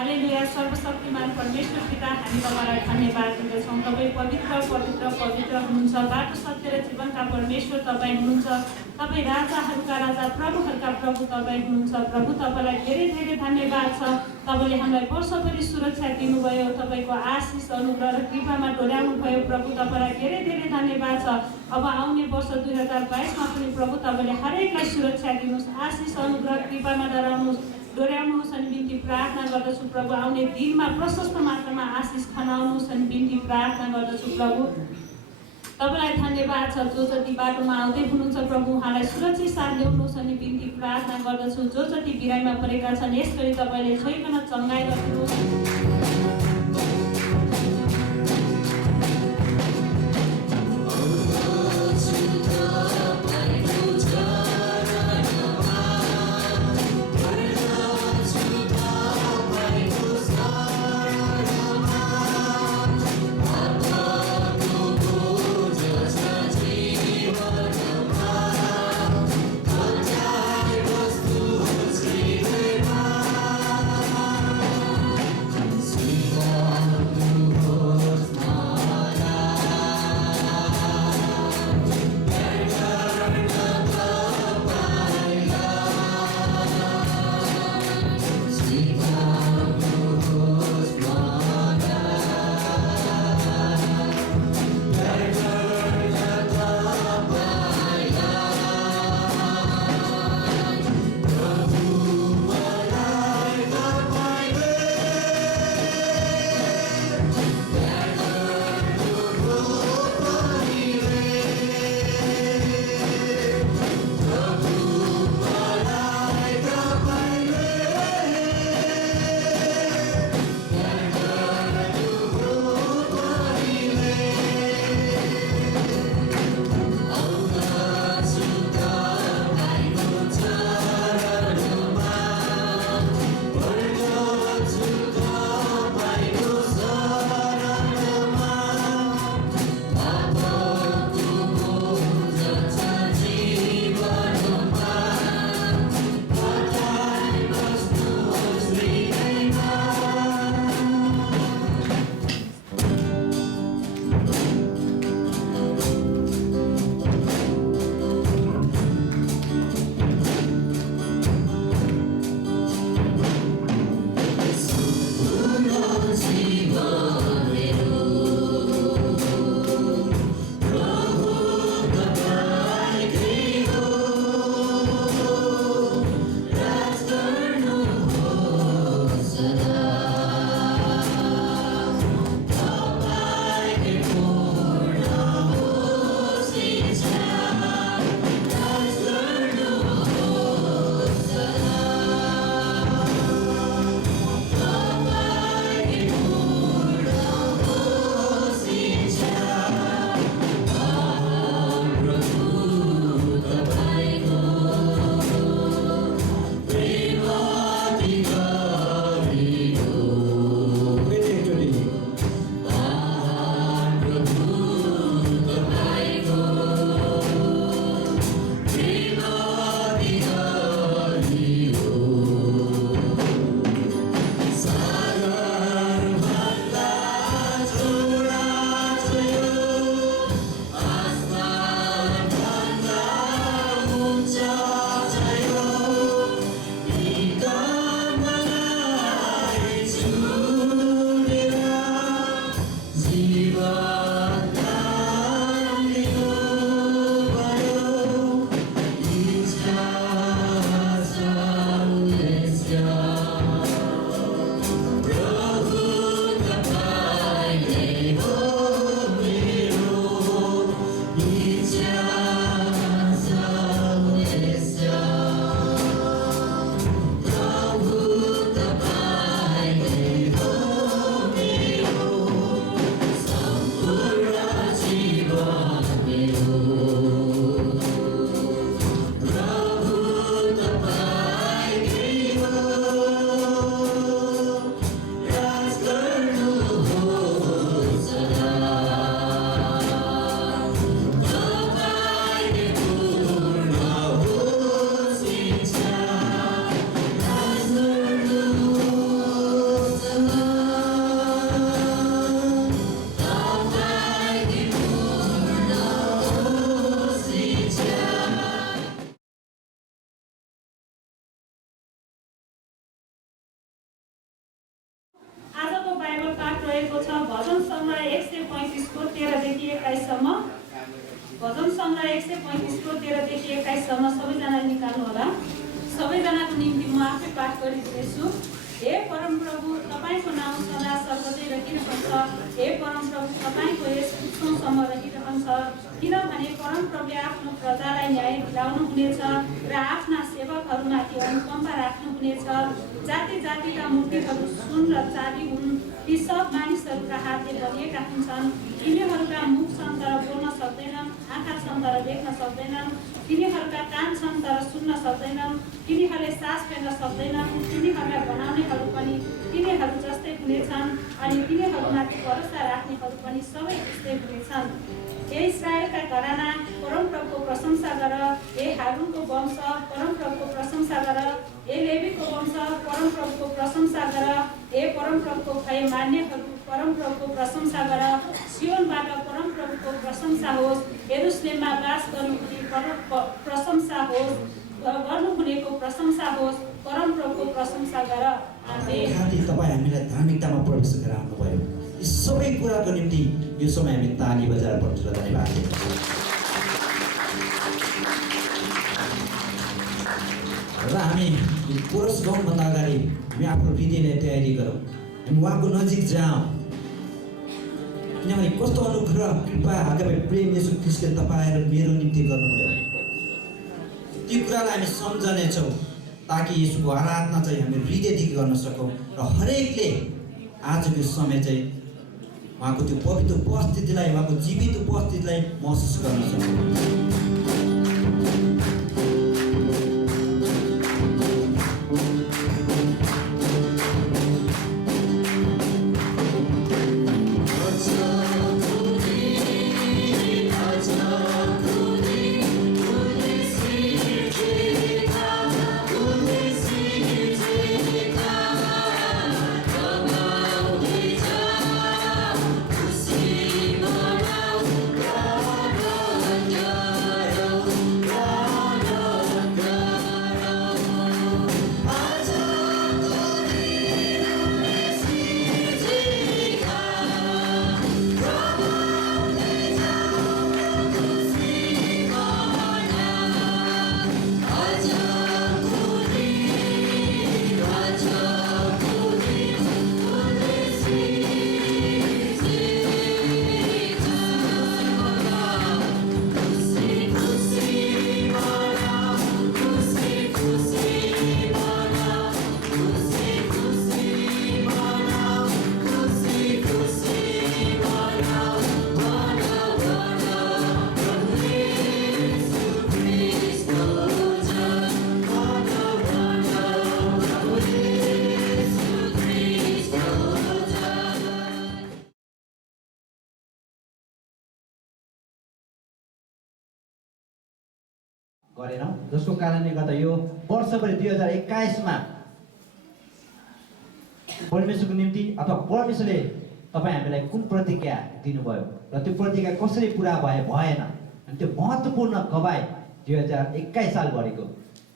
हालेलुया। सर्वशक्तिमान परमेश्वर पिता, हामी तपाईँलाई धन्यवाद दिँदछौँ। तपाईँ पवित्र पवित्र पवित्र हुनुहुन्छ। बाटो सत्य र जीवनका परमेश्वर तपाईँ हुनुहुन्छ। तपाईँ राजाहरूका राजा, प्रभुहरूका प्रभु तपाईँ हुनुहुन्छ। प्रभु तपाईँलाई धेरै धेरै धन्यवाद छ। तपाईँले हामीलाई वर्षभरि सुरक्षा दिनुभयो। तपाईँको आशिष अनुग्रह र कृपामा डोर्याउनु भयो। प्रभु तपाईँलाई धेरै धेरै धन्यवाद छ। अब आउने वर्ष 2022मा पनि प्रभु तपाईँले हरेकलाई सुरक्षा दिनुहोस्, आशिष अनुग्रह कृपामा डोर्याउनुहोस् अनि बिन्ती प्रार्थना गर्दछु। प्रभु आउने दिनमा प्रशस्त मात्रामा आशिष खनाउनुहोस् अनि बिन्ती प्रार्थना गर्दछु। प्रभु तपाईँलाई धन्यवाद छ। जो जति बाटोमा आउँदै हुनुहुन्छ प्रभु उहाँलाई सुरक्षित साथ ल्याउनुहोस् अनि बिन्ती प्रार्थना गर्दछु। जो जति बिराइमा परेका छन् यस गरी तपाईँले छोइकन चङ्गाइ गरिदिनुहोस्। गएको छ। भजन सङ्ग्रह 135 को 13 देखि 21 सम्म। भजन सङ्ग्रह 135 को 13 देखि 21 सम्म सबैजना निकाल्नु होला। सबैजनाको निम्ति म आफै पाठ गरिदिनेछु। हे परमप्रभु, तपाईँको नाउँ सदा सर्वदै रहिरहन्छ। हे परमप्रभु, तपाईँको यस उत्सवसम्म रहिरहन्छ, किनभने परमप्रभुले आफ्नो प्रजालाई न्याय दिलाउनुहुनेछ र आफ्ना सेवकहरूमाथि अनुकम्पा राख्नुहुनेछ। जाति जातिका मूर्तिहरू सुन र चाँदी हुन्, ती सब मानिसहरूका हातले बनिएका हुन्छन्। तिनीहरूका मुख छन् तर बोल्न सक्दैनन्, आँखा छन् तर देख्न सक्दैनन्, तिनीहरूका कान छन् तर सुन्न सक्दैनन्, तिनीहरूले सास फेर्न सक्दैनन्। तिनीहरूलाई बनाउनेहरू पनि तिनीहरू जस्तै हुनेछन् अनि तिनीहरूमाथि भरोसा राख्नेहरू पनि सबै त्यस्तै हुनेछन्। हे इस्राएलका घराना, परमप्रभुको प्रशंसा गर। हे हारुनको वंश, परमप्रभुको प्रशंसा गर। हे लेवीको वंश, परमप्रभुको प्रशंसा गर। हे परमप्रभुको भय मान्नेहरू, परमप्रभुको प्रशंसा गर। सियोनबाट परमप्रभुको प्रशंसा होस्, यरुशलेममा वास गर्नुहुने प्रशंसा होस्, गर्नुहुनेको प्रशंसा होस्, परमप्रभुको प्रशंसा गर। आमेन। तपाईँ हामीलाई धार्मिकतामा प्रवेश गराउनुभयो। यी सबै कुराको निम्ति यो समय हामी ताली बजाएर पढ्छौँ र धन्यवाद दिन्छौँ। र हामी कोरस गाउनुभन्दा अगाडि हामी आफ्नो हृदयलाई तयारी गरौँ, हामी उहाँको नजिक जाउँ। किनभने कस्तो अनुग्रह कृपा हातमा प्रेम यसो ख्रिस्टले तपाईँ र मेरो निम्ति गर्नुभयो, ती कुरालाई हामी सम्झनेछौँ ताकि यसको आराधना चाहिँ हामी हृदयदेखि गर्न सकौँ र हरेकले आजको समय चाहिँ उहाँको त्यो पवित्र उपस्थितिलाई, उहाँको जीवित उपस्थितिलाई महसुस गर्न सक्छौँ। गरेनौँ, जसको कारणले गर्दा यो वर्षभरि 2021मा परमेश्वरको निम्ति अथवा परमेश्वरले तपाईँ हामीलाई कुन प्रतिज्ञा दिनुभयो र त्यो प्रतिज्ञा कसरी पुरा भएन, अनि त्यो महत्त्वपूर्ण गवाई 2021 साल गरेको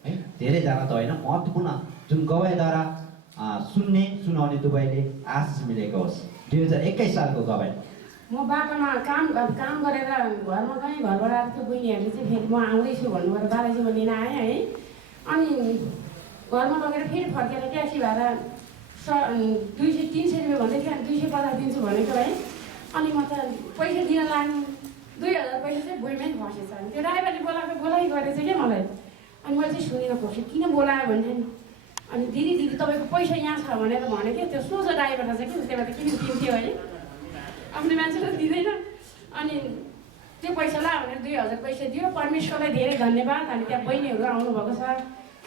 है, धेरैजना त होइन, महत्त्वपूर्ण जुन गवाईद्वारा सुनाउने दुवैले आशिष मिलेको होस्। 2021 सालको गवाई। म बाटोमा काम गरेर घरमा गएँ, घरबाट आएको थियो बहिनीहरूले चाहिँ फेरि म आउँदैछु भन्नुभयो, बालाजीमा लिन आएँ है। अनि घरमा लगेर फेरि फर्केर ट्याक्सी भाडा 200-300 रुपियाँ भन्दै थियो, 250 दिन्छु भनेको है। अनि म त पैसा दिन लाग्नु 2000 पैसा चाहिँ भुइँमै फसेछ। अनि त्यो ड्राइभरले बोलाइ गरेछ क्या मलाई। अनि मैले चाहिँ सुनेर खोसेँ, किन बोलायो भन्थे नि। अनि दिदी तपाईँको पैसा यहाँ छ भनेर भनेको त्यो सोझो ड्राइभर रहेछ कि, उसले गर्दा किन दिन्थ्यो है, आफ्नो मान्छेलाई दिँदैन। अनि त्यो पैसा ला भनेर 2000 पैसा दियो। परमेश्वरलाई धेरै धन्यवाद। अनि त्यहाँ बहिनीहरू आउनुभएको छ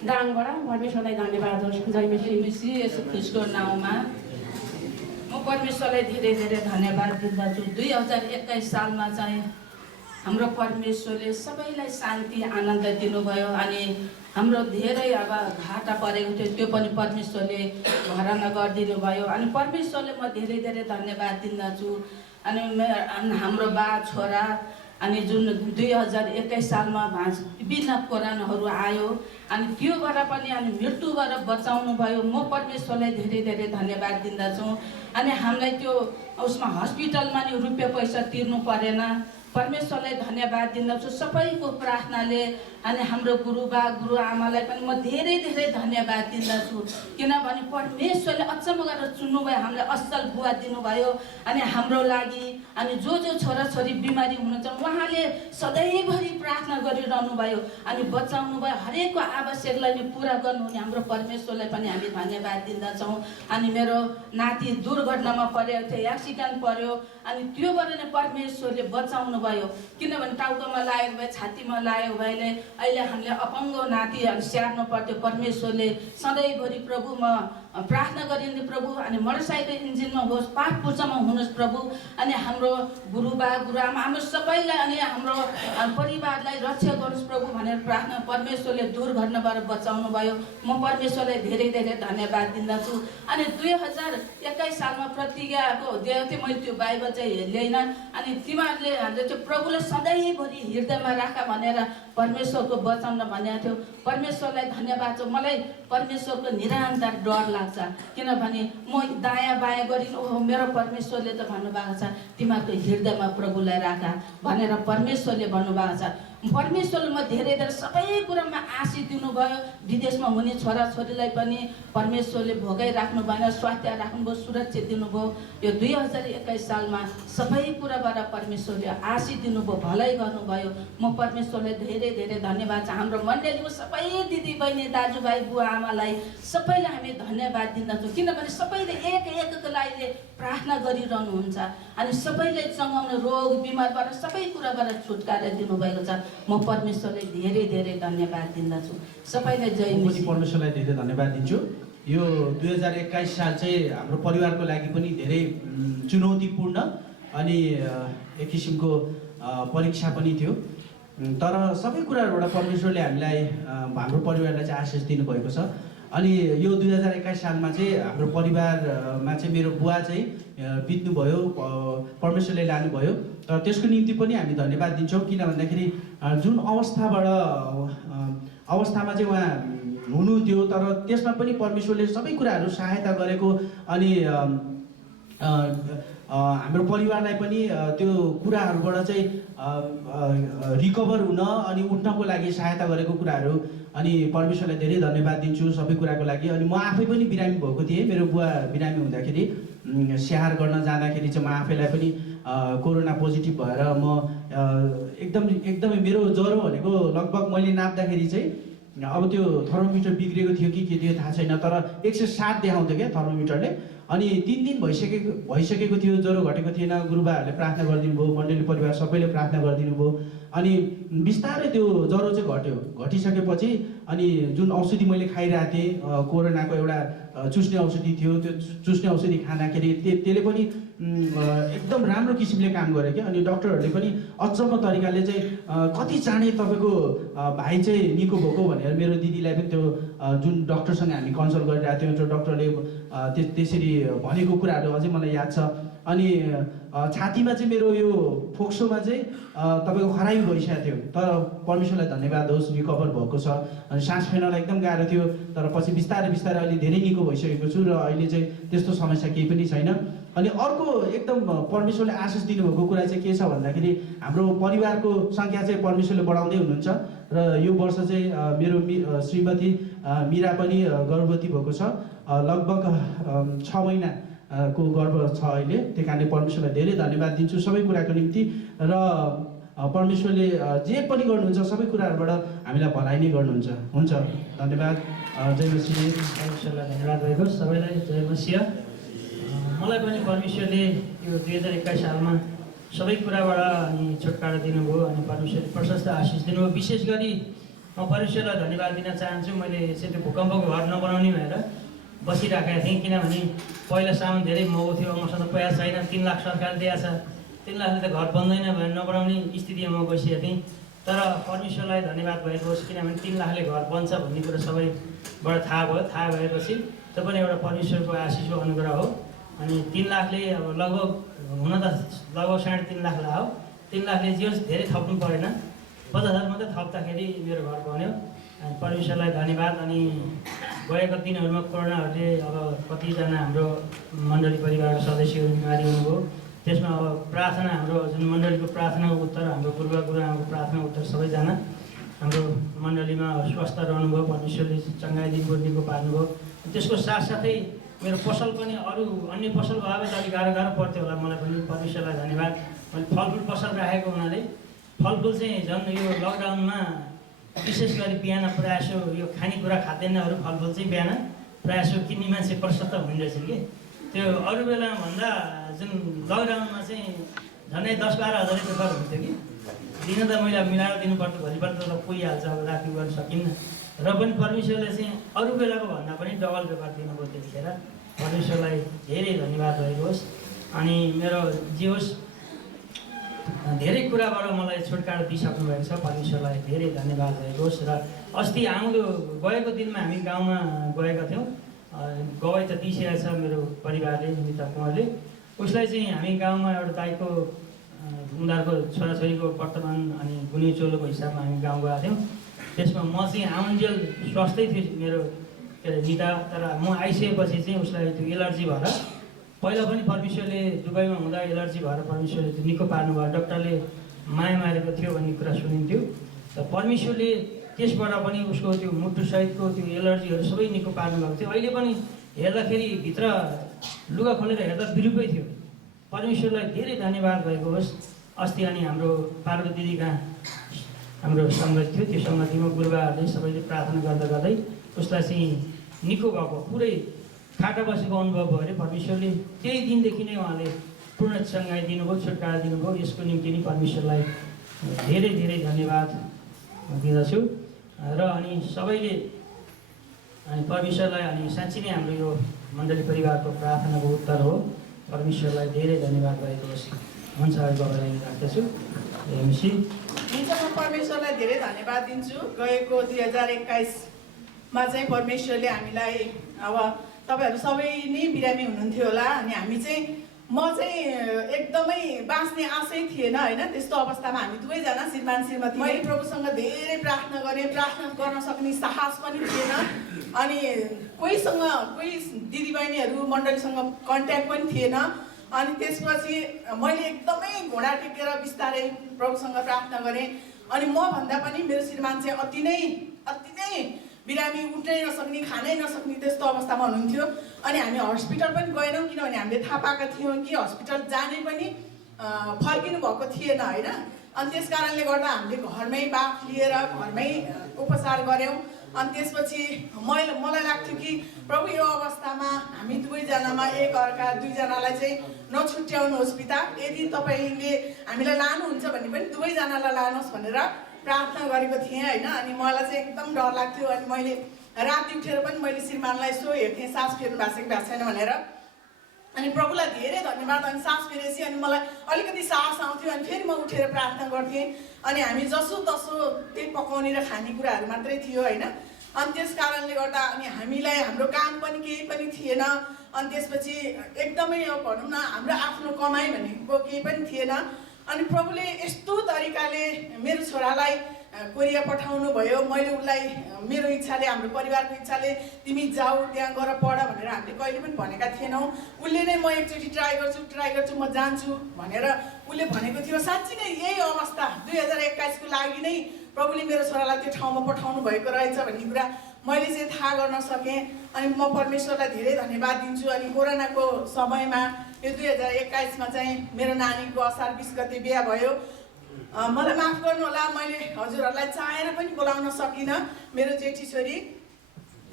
दाङबाट, परमेश्वरलाई धन्यवाद होस्। जय मसीह येशू ख्रिस्टको नाउँमा म परमेश्वरलाई धेरै धेरै धन्यवाद दिँदछु। 2021 सालमा चाहिँ हाम्रो परमेश्वरले सबैलाई शान्ति आनन्द दिनुभयो। अनि हाम्रो धेरै अब घाटा परेको थियो, त्यो पनि परमेश्वरले भरना गरिदिनु भयो। अनि परमेश्वरले म धेरै धेरै धन्यवाद दिँदछु। अनि हाम्रो बा छोरा अनि जुन 2021 सालमा विभिन्न कोरोनाहरू आयो अनि त्योबाट पनि अनि मृत्युबाट बचाउनु भयो। म परमेश्वरलाई धेरै धेरै धन्यवाद दिन्दछु। अनि हामीलाई त्यो उसमा हस्पिटलमा नि रुपियाँ पैसा तिर्नु परेन। परमेश्वरलाई धन्यवाद दिन्दछु सबैको प्रार्थनाले। अनि हाम्रो गुरुबा गुरुआमालाई पनि म धेरै धेरै धन्यवाद दिन्दछु, किनभने परमेश्वरले अचम्म गरेर चुन्नुभयो, हामीलाई असल बुवा दिनुभयो अनि हाम्रो लागि। अनि जो छोराछोरी बिमारी हुनुहुन्छ उहाँले सधैँभरि प्रार्थना गरिरहनु भयो अनि बचाउनु भयो, हरेकको आवश्यकलाई नि पुरा गर्नुहुने हाम्रो परमेश्वरलाई पनि हामी धन्यवाद दिन्दछौँ। अनि मेरो नाति दुर्घटनामा परेको थियो, एक्सिडेन्ट पर्यो अनि त्योबाट नै परमेश्वरले बचाउनु भयो, किनभने टाउकोमा लागेको भए छातीमा लागेको भएले अहिले हामीले अपङ्ग नातिहरू स्याहार्नु पर्थ्यो। परमेश्वरले सधैँभरि प्रभुमा प्रार्थना गरिने प्रभु अनि मोटरसाइकल इन्जिनमा होस्, पाठ पूजामा हुनुहोस् प्रभु। अनि हाम्रो गुरुबा गुरुआमा हाम्रो सबैलाई अनि हाम्रो परिवारलाई रक्षा गर्नुहोस् प्रभु भनेर प्रार्थना। परमेश्वरले दुर्घटनाबाट बचाउनु भयो। म परमेश्वरलाई धेरै धेरै धन्यवाद दिन्दछु। अनि 2021 सालमा प्रतिज्ञाको दिएको थिएँ मैले, त्यो बाइबल चाहिँ ल्याइन। अनि तिमीहरूले हामीले त्यो प्रभुलाई सधैँभरि हृदयमा राख भनेर परमेश्वरको बचाउन भनेको थियो। परमेश्वरलाई धन्यवाद छ। मलाई परमेश्वरको निरन्तर डर लाग्छ, किनभने म दायाँ बायाँ गरिन ओहो मेरो परमेश्वरले त भन्नुभएको छ तिमीहरूको हृदयमा प्रभुलाई राख भनेर परमेश्वरले भन्नुभएको छ। परमेश्वरले म धेरै धेरै सबै कुरामा आशिष दिनुभयो। विदेशमा हुने छोराछोरीलाई पनि परमेश्वरले भोगाइ राख्नु भएन, स्वास्थ्य राख्नुभयो, सुरक्षित दिनुभयो। यो 2021 सालमा सबै कुराबाट परमेश्वरले आशिष दिनुभयो, भलाइ गर्नुभयो। म परमेश्वरलाई धेरै धेरै धन्यवाद छ। हाम्रो मण्डलीको सबै दिदी बहिनी दाजुभाइ बुवा आमालाई सबैलाई हामी धन्यवाद दिन्दछौँ, किनभने सबैले एकको लागि प्रार्थना गरिरहनुहुन्छ अनि सबैले चङ्गाउने रोग बिमारबाट सबै कुराबाट छुटकारा दिनुभएको छ। म परमेश्वरलाई धेरै धेरै धन्यवाद दिन्दछु। सबैलाई जय मसीह। म परमेश्वरलाई धेरै धन्यवाद दिन्छु। यो 2021 साल चाहिँ हाम्रो परिवारको लागि पनि धेरै चुनौतीपूर्ण अनि एक किसिमको परीक्षा पनि थियो, तर सबै कुराहरूबाट परमेश्वरले हामीलाई हाम्रो परिवारलाई चाहिँ आशिष दिनुभएको छ। अनि यो 2021 सालमा चाहिँ हाम्रो परिवारमा चाहिँ मेरो बुवा चाहिँ बित्नुभयो, परमेश्वरले लानुभयो। तर त्यसको निम्ति पनि हामी धन्यवाद दिन्छौँ, किन भन्दाखेरि जुन अवस्थामा चाहिँ उहाँ हुनुहुन्थ्यो तर त्यसमा पनि परमेश्वरले सबै कुराहरू सहायता गरेको अनि हाम्रो परिवारलाई पनि त्यो कुराहरूबाट चाहिँ रिकभर हुन अनि उठ्नको लागि सहायता गरेको कुराहरू अनि परमेश्वरलाई धेरै धन्यवाद दिन्छु सबै कुराको लागि। अनि म आफै पनि बिरामी भएको थिएँ। मेरो बुवा बिरामी हुँदाखेरि स्याहार गर्न जाँदाखेरि चाहिँ म आफैलाई पनि कोरोना पोजिटिभ भएर म एकदमै मेरो ज्वरो भनेको लगभग मैले नाप्दाखेरि चाहिँ अब त्यो थर्मोमिटर बिग्रेको थियो कि के थियो थाहा छैन, तर 107 देखाउँथ्यो क्या थर्मोमिटरले। अनि 3 दिन भइसकेको थियो, ज्वरो घटेको थिएन। गुरुबाहरूले प्रार्थना गरिदिनु भयो, मण्डली परिवार सबैले प्रार्थना गरिदिनु भयो। अनि बिस्तारै त्यो ज्वरो चाहिँ घट्यो। घटिसकेपछि अनि जुन औषधि मैले खाइरहेको थिएँ, कोरोनाको एउटा चुस्ने औषधि थियो, त्यो चुस्ने औषधि खाँदाखेरि त्यसले पनि एकदम राम्रो किसिमले काम गर्यो क्या। अनि डक्टरहरूले पनि अचम्म तरिकाले चाहिँ कति चाँडै तपाईँको भाइ चाहिँ निको भएको भनेर मेरो दिदीलाई पनि त्यो जुन डक्टरसँग हामी कन्सल्ट गरिरहेको थियौँ, त्यो डक्टरले त्यसरी भनेको कुराहरू अझै मलाई याद छ। अनि छातीमा चाहिँ मेरो यो फोक्सोमा चाहिँ तपाईँको खराबी भइसकेको थियो, तर परमेश्वरलाई धन्यवाद होस् रिकभर भएको छ। अनि सास फेर्नलाई एकदम गाह्रो थियो, तर पछि बिस्तारै बिस्तारै अहिले धेरै निको भइसकेको छु र अहिले चाहिँ त्यस्तो समस्या केही पनि छैन। अनि अर्को एकदम परमेश्वरले आशिष दिनुभएको कुरा चाहिँ के छ भन्दाखेरि हाम्रो परिवारको सङ्ख्या चाहिँ परमेश्वरले बढाउँदै हुनुहुन्छ र यो वर्ष चाहिँ मेरो श्रीमती मिरा पनि गर्भवती भएको छ। लगभग 6 महिना को गर्व छ अहिले। त्यही कारणले परमेश्वरलाई धेरै धन्यवाद दिन्छु सबै कुराको निम्ति। र परमेश्वरले जे पनि गर्नुहुन्छ सबै कुराहरूबाट हामीलाई भलाइ नै गर्नुहुन्छ। हुन्छ, धन्यवाद। जय मसीह। परमेश्वरलाई धन्यवाद भएको सबैलाई जय मसीह। मलाई पनि परमेश्वरले यो 2021 सालमा सबै कुराबाट अनि छुटकारा दिनुभयो अनि परमेश्वरले प्रशस्त आशिष दिनुभयो। विशेष गरी म परमेश्वरलाई धन्यवाद दिन चाहन्छु। मैले चाहिँ त्यो भूकम्पको घर नबनाउने भनेर बसिराखेका थिएँ, किनभने पहिला सामान धेरै महँगो थियो, मसँग पैसा छैन। 3 लाख सरकारले दिएको छ, 3 लाखले त घर बन्दैन भनेर नबनाउने स्थितिमा म गइसकेको थिएँ। तर परमेश्वरलाई धन्यवाद भएको होस्, किनभने 3 लाखले घर बन्छ भन्ने कुरा सबैबाट थाहा भयो। थाहा भएपछि त्यो पनि एउटा परमेश्वरको आशिषको अनुग्रह हो। अनि 3 लाखले अब लगभग हुन त लगभग 3.5 लाख लाग्यो, 3 लाखले जे होस् धेरै थप्नु परेन, 50,000 मात्रै थप्दाखेरि मेरो घर बन्यो। अनि परमेश्वरलाई धन्यवाद। अनि गएको दिनहरूमा कोरोनाहरूले अब कतिजना हाम्रो मण्डली परिवारका सदस्यहरू बिमारी हुनुभयो, त्यसमा अब प्रार्थना हाम्रो जुन मण्डलीको प्रार्थनाको उत्तर, हाम्रो पूर्व गुरुआमाको प्रार्थनाको उत्तर सबैजना हाम्रो मण्डलीमा स्वस्थ रहनुभयो, परमेश्वरले चङ्गाइ दिनुभयो, निको पार्नुभयो। त्यसको साथसाथै मेरो पसल पनि अरू अन्य पसल भए त अलिक गाह्रो पर्थ्यो होला मलाई पनि, परमेश्वरलाई धन्यवाद। मैले फलफुल पसल राखेको हुनाले फलफुल चाहिँ झन् यो लकडाउनमा विशेष गरी बिहान प्रायःसो यो खानेकुरा खाँदैनहरू फलफुल चाहिँ बिहान प्रायःसो किन्ने मान्छे प्रशस्त हुँदो रहेछ कि, त्यो अरू बेलामा भन्दा जुन लकडाउनमा चाहिँ झन्डै 10-12 हजार रुपियाँ हुन्थ्यो कि, दिन त मैले मिलाएर दिनुपर्छ, भोलिपल्ट त पुगिहाल्छ, अब राति गर्न सकिन्न। र पनि परमेश्वरले चाहिँ अरू बेलाको भन्दा पनि डबल व्यापार दिनुभयो त्यतिखेर, परमेश्वरलाई धेरै धन्यवाद भएको होस्। अनि मेरो जे होस् धेरै कुराबाट मलाई छुटकारा दिइसक्नु भएको छ, परमेश्वरलाई धेरै धन्यवाद भएको होस्। र अस्ति आउँदो गएको दिनमा हामी गाउँमा गएका थियौँ, गवाई त दिइसकेको छ मेरो परिवारले, निता कुमारले। उसलाई चाहिँ हामी गाउँमा एउटा दाइको उनीहरूको छोराछोरीको वर्तमान अनि गुनी चोलोको हिसाबमा हामी गाउँ गएको थियौँ। त्यसमा म चाहिँ आउन्जेल स्वस्थै थियो मेरो के अरे निता, तर म आइसकेपछि चाहिँ उसलाई त्यो एलर्जी भएर, पहिला पनि परमेश्वरले दुबईमा हुँदा एलर्जी भएर परमेश्वरले त्यो निको पार्नुभयो, डक्टरले माया मारेको थियो भन्ने कुरा सुनिन्थ्यो। र परमेश्वरले त्यसबाट पनि उसको त्यो मुटुसहितको त्यो एलर्जीहरू सबै निको पार्नुभएको थियो। अहिले पनि हेर्दाखेरि भित्र लुगा खोलेर हेर्दा बिरुपै थियो। परमेश्वरलाई धेरै धन्यवाद भएको होस्। अस्ति अनि हाम्रो पार्वती दिदी कहाँ हाम्रो सङ्गत थियो, त्यो सङ्गतिमा गुरुबाहरूले सबैले प्रार्थना गर्दा गर्दै उसलाई चाहिँ निको भएको, पुरै खाटा बसेको अनुभव भयो अरे। परमेश्वरले त्यही दिनदेखि नै उहाँले पूर्ण चङ्गाइ दिनुभयो, छुटकारा दिनुभयो। यसको निम्ति नै परमेश्वरलाई धेरै धेरै धन्यवाद दिँदछु। र अनि सबैले अनि परमेश्वरलाई अनि साँच्चै नै हाम्रो यो मण्डली परिवारको प्रार्थनाको उत्तर हो, परमेश्वरलाई धेरै धन्यवाद भएको होस्। हुन्छ, बाबालाई राख्दछु। एमसी हुन्छ, म परमेश्वरलाई धेरै धन्यवाद दिन्छु। गएको 2021मा चाहिँ परमेश्वरले हामीलाई, अब तपाईँहरू सबै नै बिरामी हुनुहुन्थ्यो होला, अनि हामी चाहिँ म चाहिँ एकदमै बाँच्ने आशै थिएन होइन। त्यस्तो अवस्थामा हामी दुवैजना श्रीमान श्रीमती, मैले प्रभुसँग धेरै प्रार्थना गरेँ, प्रार्थना गर्न सक्ने साहस पनि थिएन। अनि कोही दिदीबहिनीहरू मण्डलीसँग कन्ट्याक्ट पनि थिएन। अनि त्यसपछि मैले एकदमै घोडा टेकेर बिस्तारै प्रभुसँग प्रार्थना गरेँ। अनि मभन्दा पनि मेरो श्रीमान चाहिँ अति नै बिरामी, उठ्नै नसक्ने, खानै नसक्ने त्यस्तो अवस्थामा हुनुहुन्थ्यो। अनि हामी हस्पिटल पनि गएनौँ, किनभने हामीले थाहा पाएका थियौँ कि हस्पिटल जाने पनि फर्किनु भएको थिएन होइन। अनि त्यस कारणले गर्दा हामीले घरमै बाफ लिएर घरमै उपचार गऱ्यौँ। अनि त्यसपछि मलाई लाग्थ्यो कि प्रभु यो अवस्थामा हामी दुवैजनामा एकअर्का दुईजनालाई चाहिँ नछुट्याउनुहोस् पिता, यदि तपाईँले हामीलाई लानुहुन्छ भने पनि दुवैजनालाई लानुहोस् भनेर प्रार्थना गरेको थिएँ होइन। अनि मलाई चाहिँ एकदम डर लाग्थ्यो। अनि मैले राति उठेर पनि मैले श्रीमानलाई यसो हेर्थेँ, सास फेर्नु भएको छ कि भएको छैन भनेर। अनि प्रभुलाई धेरै धन्यवाद। अनि सास फेरेपछि अनि मलाई अलिकति साहस आउँथ्यो। अनि फेरि म उठेर प्रार्थना गर्थेँ। अनि हामी जसोतसो त्यही पकाउने र खानेकुराहरू मात्रै थियो होइन। अनि त्यस कारणले गर्दा अनि हामीलाई हाम्रो काम पनि केही पनि थिएन। अनि त्यसपछि एकदमै भनौँ न हाम्रो आफ्नो कमाइ भनेको केही पनि थिएन। अनि प्रभुले यस्तो तरिकाले मेरो छोरालाई कोरिया पठाउनु भयो। मैले उसलाई मेरो इच्छाले, हाम्रो परिवारको इच्छाले तिमी जाऊ त्यहाँ गएर पढ भनेर हामीले कहिले पनि भनेका थिएनौँ। उसले नै म एकचोटि ट्राई गर्छु म जान्छु भनेर उसले भनेको थियो। साँच्चै नै यही अवस्था 2021को लागि नै प्रभुले मेरो छोरालाई त्यो ठाउँमा पठाउनु भएको रहेछ भन्ने कुरा मैले चाहिँ थाहा गर्न सकेँ। अनि म परमेश्वरलाई धेरै धन्यवाद दिन्छु। अनि कोरोनाको समयमा यो 2021मा चाहिँ मेरो नानीको असार 20 गते बिहा भयो। मलाई माफ गर्नु होला, मैले हजुरहरूलाई चाहेर पनि बोलाउन सकिनँ मेरो जेठी छोरी।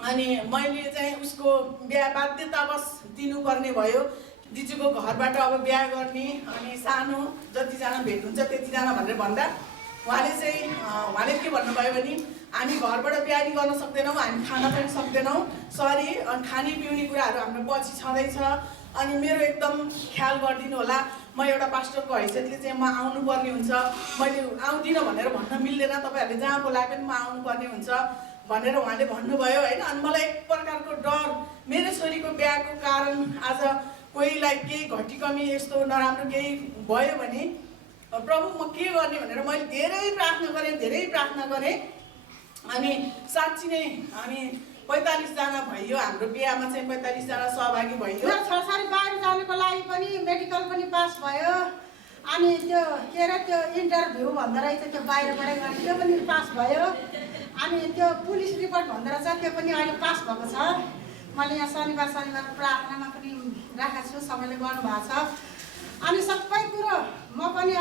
अनि मैले चाहिँ उसको बिहा बाध्यतावश दिनुपर्ने भयो। दिजूको घरबाट अब बिहा गर्ने, अनि सानो जतिजना भेट्नुहुन्छ त्यतिजना भनेर भन्दा उहाँले के भन्नुभयो भने हामी घरबाट बिहा नि गर्न सक्दैनौँ, हामी खान पनि सक्दैनौँ, सरी, खाने पिउने कुराहरू हाम्रो पछि छँदैछ। अनि मेरो एकदम ख्याल गरिदिनु होला। म एउटा पास्टरको हैसियतले चाहिँ म आउनुपर्ने हुन्छ, मैले आउँदिनँ भनेर भन्न मिल्दैन, तपाईँहरूले जहाँ बोलाए पनि म आउनुपर्ने हुन्छ भनेर उहाँले भन्नुभयो होइन। अनि मलाई एक प्रकारको डर, मेरो छोरीको बिहाको कारण आज कोहीलाई केही घटी कमी यस्तो नराम्रो केही भयो भने प्रभु म के गर्ने भनेर मैले धेरै प्रार्थना गरेँ अनि साँच्ची नै हामी 45 जना भयो हाम्रो बिहामा चाहिँ 45 जना सहभागी भयो। मेरो छोराछोरी बाहिर जानुको लागि पनि मेडिकल पनि पास भयो अनि त्यो के अरे त्यो इन्टरभ्यू भन्दो रहेछ त्यो बाहिरबाटै गर्ने त्यो पनि पास भयो अनि त्यो पुलिस रिपोर्ट भन्दो रहेछ त्यो पनि अहिले पास भएको छ। मैले यहाँ शनिबार प्रार्थनामा पनि राखेको छु सबैले गर्नुभएको छ अनि सबै कुरो म पनि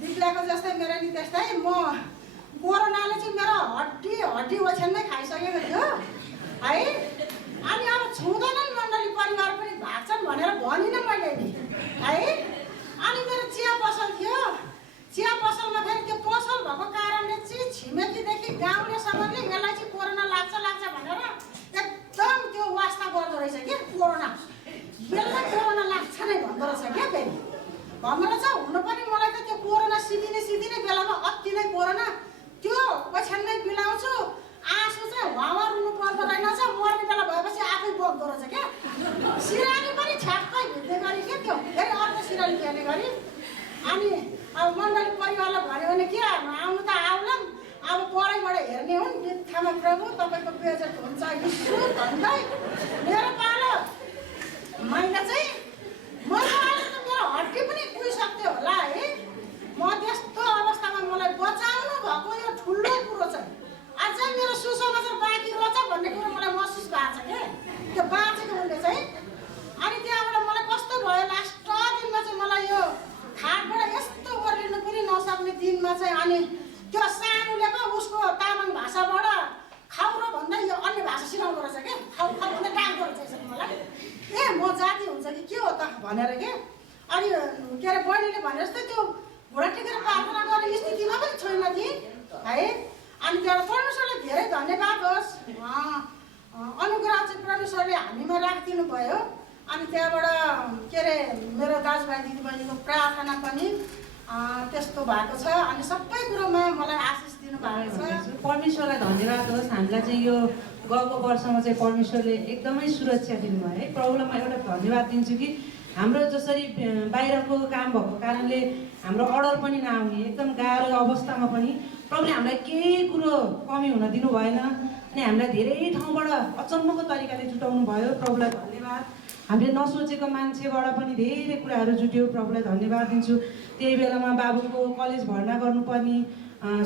दिव्याको जस्तै मेरो नि त्यस्तै म कोरोनाले चाहिँ मेरो हड्डी ओछ्यानमै खाइसकेको थियो है अनि अब छुँदैनन् मण्डली परिवार पनि भाग्छन् भनेर भनिनँ मैले है। अनि मेरो चिया पसल थियो चिया पसलमा फेरि त्यो पसल भएको कारणले चाहिँ छिमेकीदेखि गाउँलेसम्मले यसलाई चाहिँ कोरोना लाग्छ भनेर एकदम त्यो वास्ता गर्दो रहेछ क्या कोरोना यसलाई कोरोना लाग्छ नै भन्दो रहेछ क्या फेरि भन्दो रहेछ। हुनु पनि मलाई त त्यो कोरोना सिदिने बेलामा अति नै कोरोना त्यो ओछ्यानमै बिलाउँछु आँसु चाहिँ हावा रुनु पर्दो रहेनछ मर्ने बेला भएपछि आफै बग्दो रहेछ क्या। सिरानी पनि छ्याक्कै भिज्ने गरी के त्यो फेरि अर्को सिरानी फेर्ने गरी अनि अब मण्डली परिवारलाई भन्यो भने के आउनु त आउला अब परैबाट हेर्ने हुन् बित्थामा प्रभु तपाईँको बेजत हुन्छ यीशु भन्दै मेरो पालो मैले चाहिँ मेरो हड्डी पनि कुहिसक्थ्यो होला है। म त्यस्तो अवस्थामा मलाई बचाउनु भएको यो ठुलो कुरो छ। अझै मेरो सुसमाचार बाँकी रहेछ भन्ने कुरो मलाई महसुस भएको छ क्या त्यो बाँचेको उसले चाहिँ। अनि त्यहाँबाट मलाई कस्तो भयो लास्ट दिनमा चाहिँ मलाई यो खाटबाट यस्तो ओर्लिनु पनि नसक्ने दिनमा चाहिँ अनि त्यो सानोले पो उसको तामाङ भाषाबाट खाउरो भन्दा यो अन्य भाषा सिकाउँदो रहेछ क्या खाउ भन्दा डाक्दो रहेछ मलाई म जाति हुन्छ कि के हो त भनेर के। अनि के अरे बहिनीले भने जस्तै त्यो घोडा टेकेर प्रार्थना गर्ने स्थितिमा पनि छैन थिएँ है। अनि त्यहाँबाट परमेश्वरलाई धेरै धन्यवाद होस् अनुग्रह चाहिँ परमेश्वरले हामीमा राखिदिनु भयो। अनि त्यहाँबाट के अरे मेरो दाजुभाइ दिदीबहिनीको प्रार्थना पनि त्यस्तो भएको छ अनि सबै कुरोमा मलाई आशिष दिनुभएको छ। परमेश्वरलाई धन्यवाद होस् हामीलाई चाहिँ यो गएको वर्षमा चाहिँ परमेश्वरले एकदमै सुरक्षा दिनुभयो है। प्रभुलाई म एउटा धन्यवाद दिन्छु कि हाम्रो जसरी बाहिरको काम भएको कारणले हाम्रो अर्डर पनि नआउने एकदम गाह्रो अवस्थामा पनि प्रभुले हामीलाई केही कुरो कमी हुन दिनु भएन अनि हामीलाई धेरै ठाउँबाट अचम्मको तरिकाले जुटाउनु भयो प्रभुलाई धन्यवाद। हामीले नसोचेको मान्छेबाट पनि धेरै कुराहरू जुट्यो प्रभुलाई धन्यवाद दिन्छु। त्यही बेलामा बाबुको कलेज भर्ना गर्नुपर्ने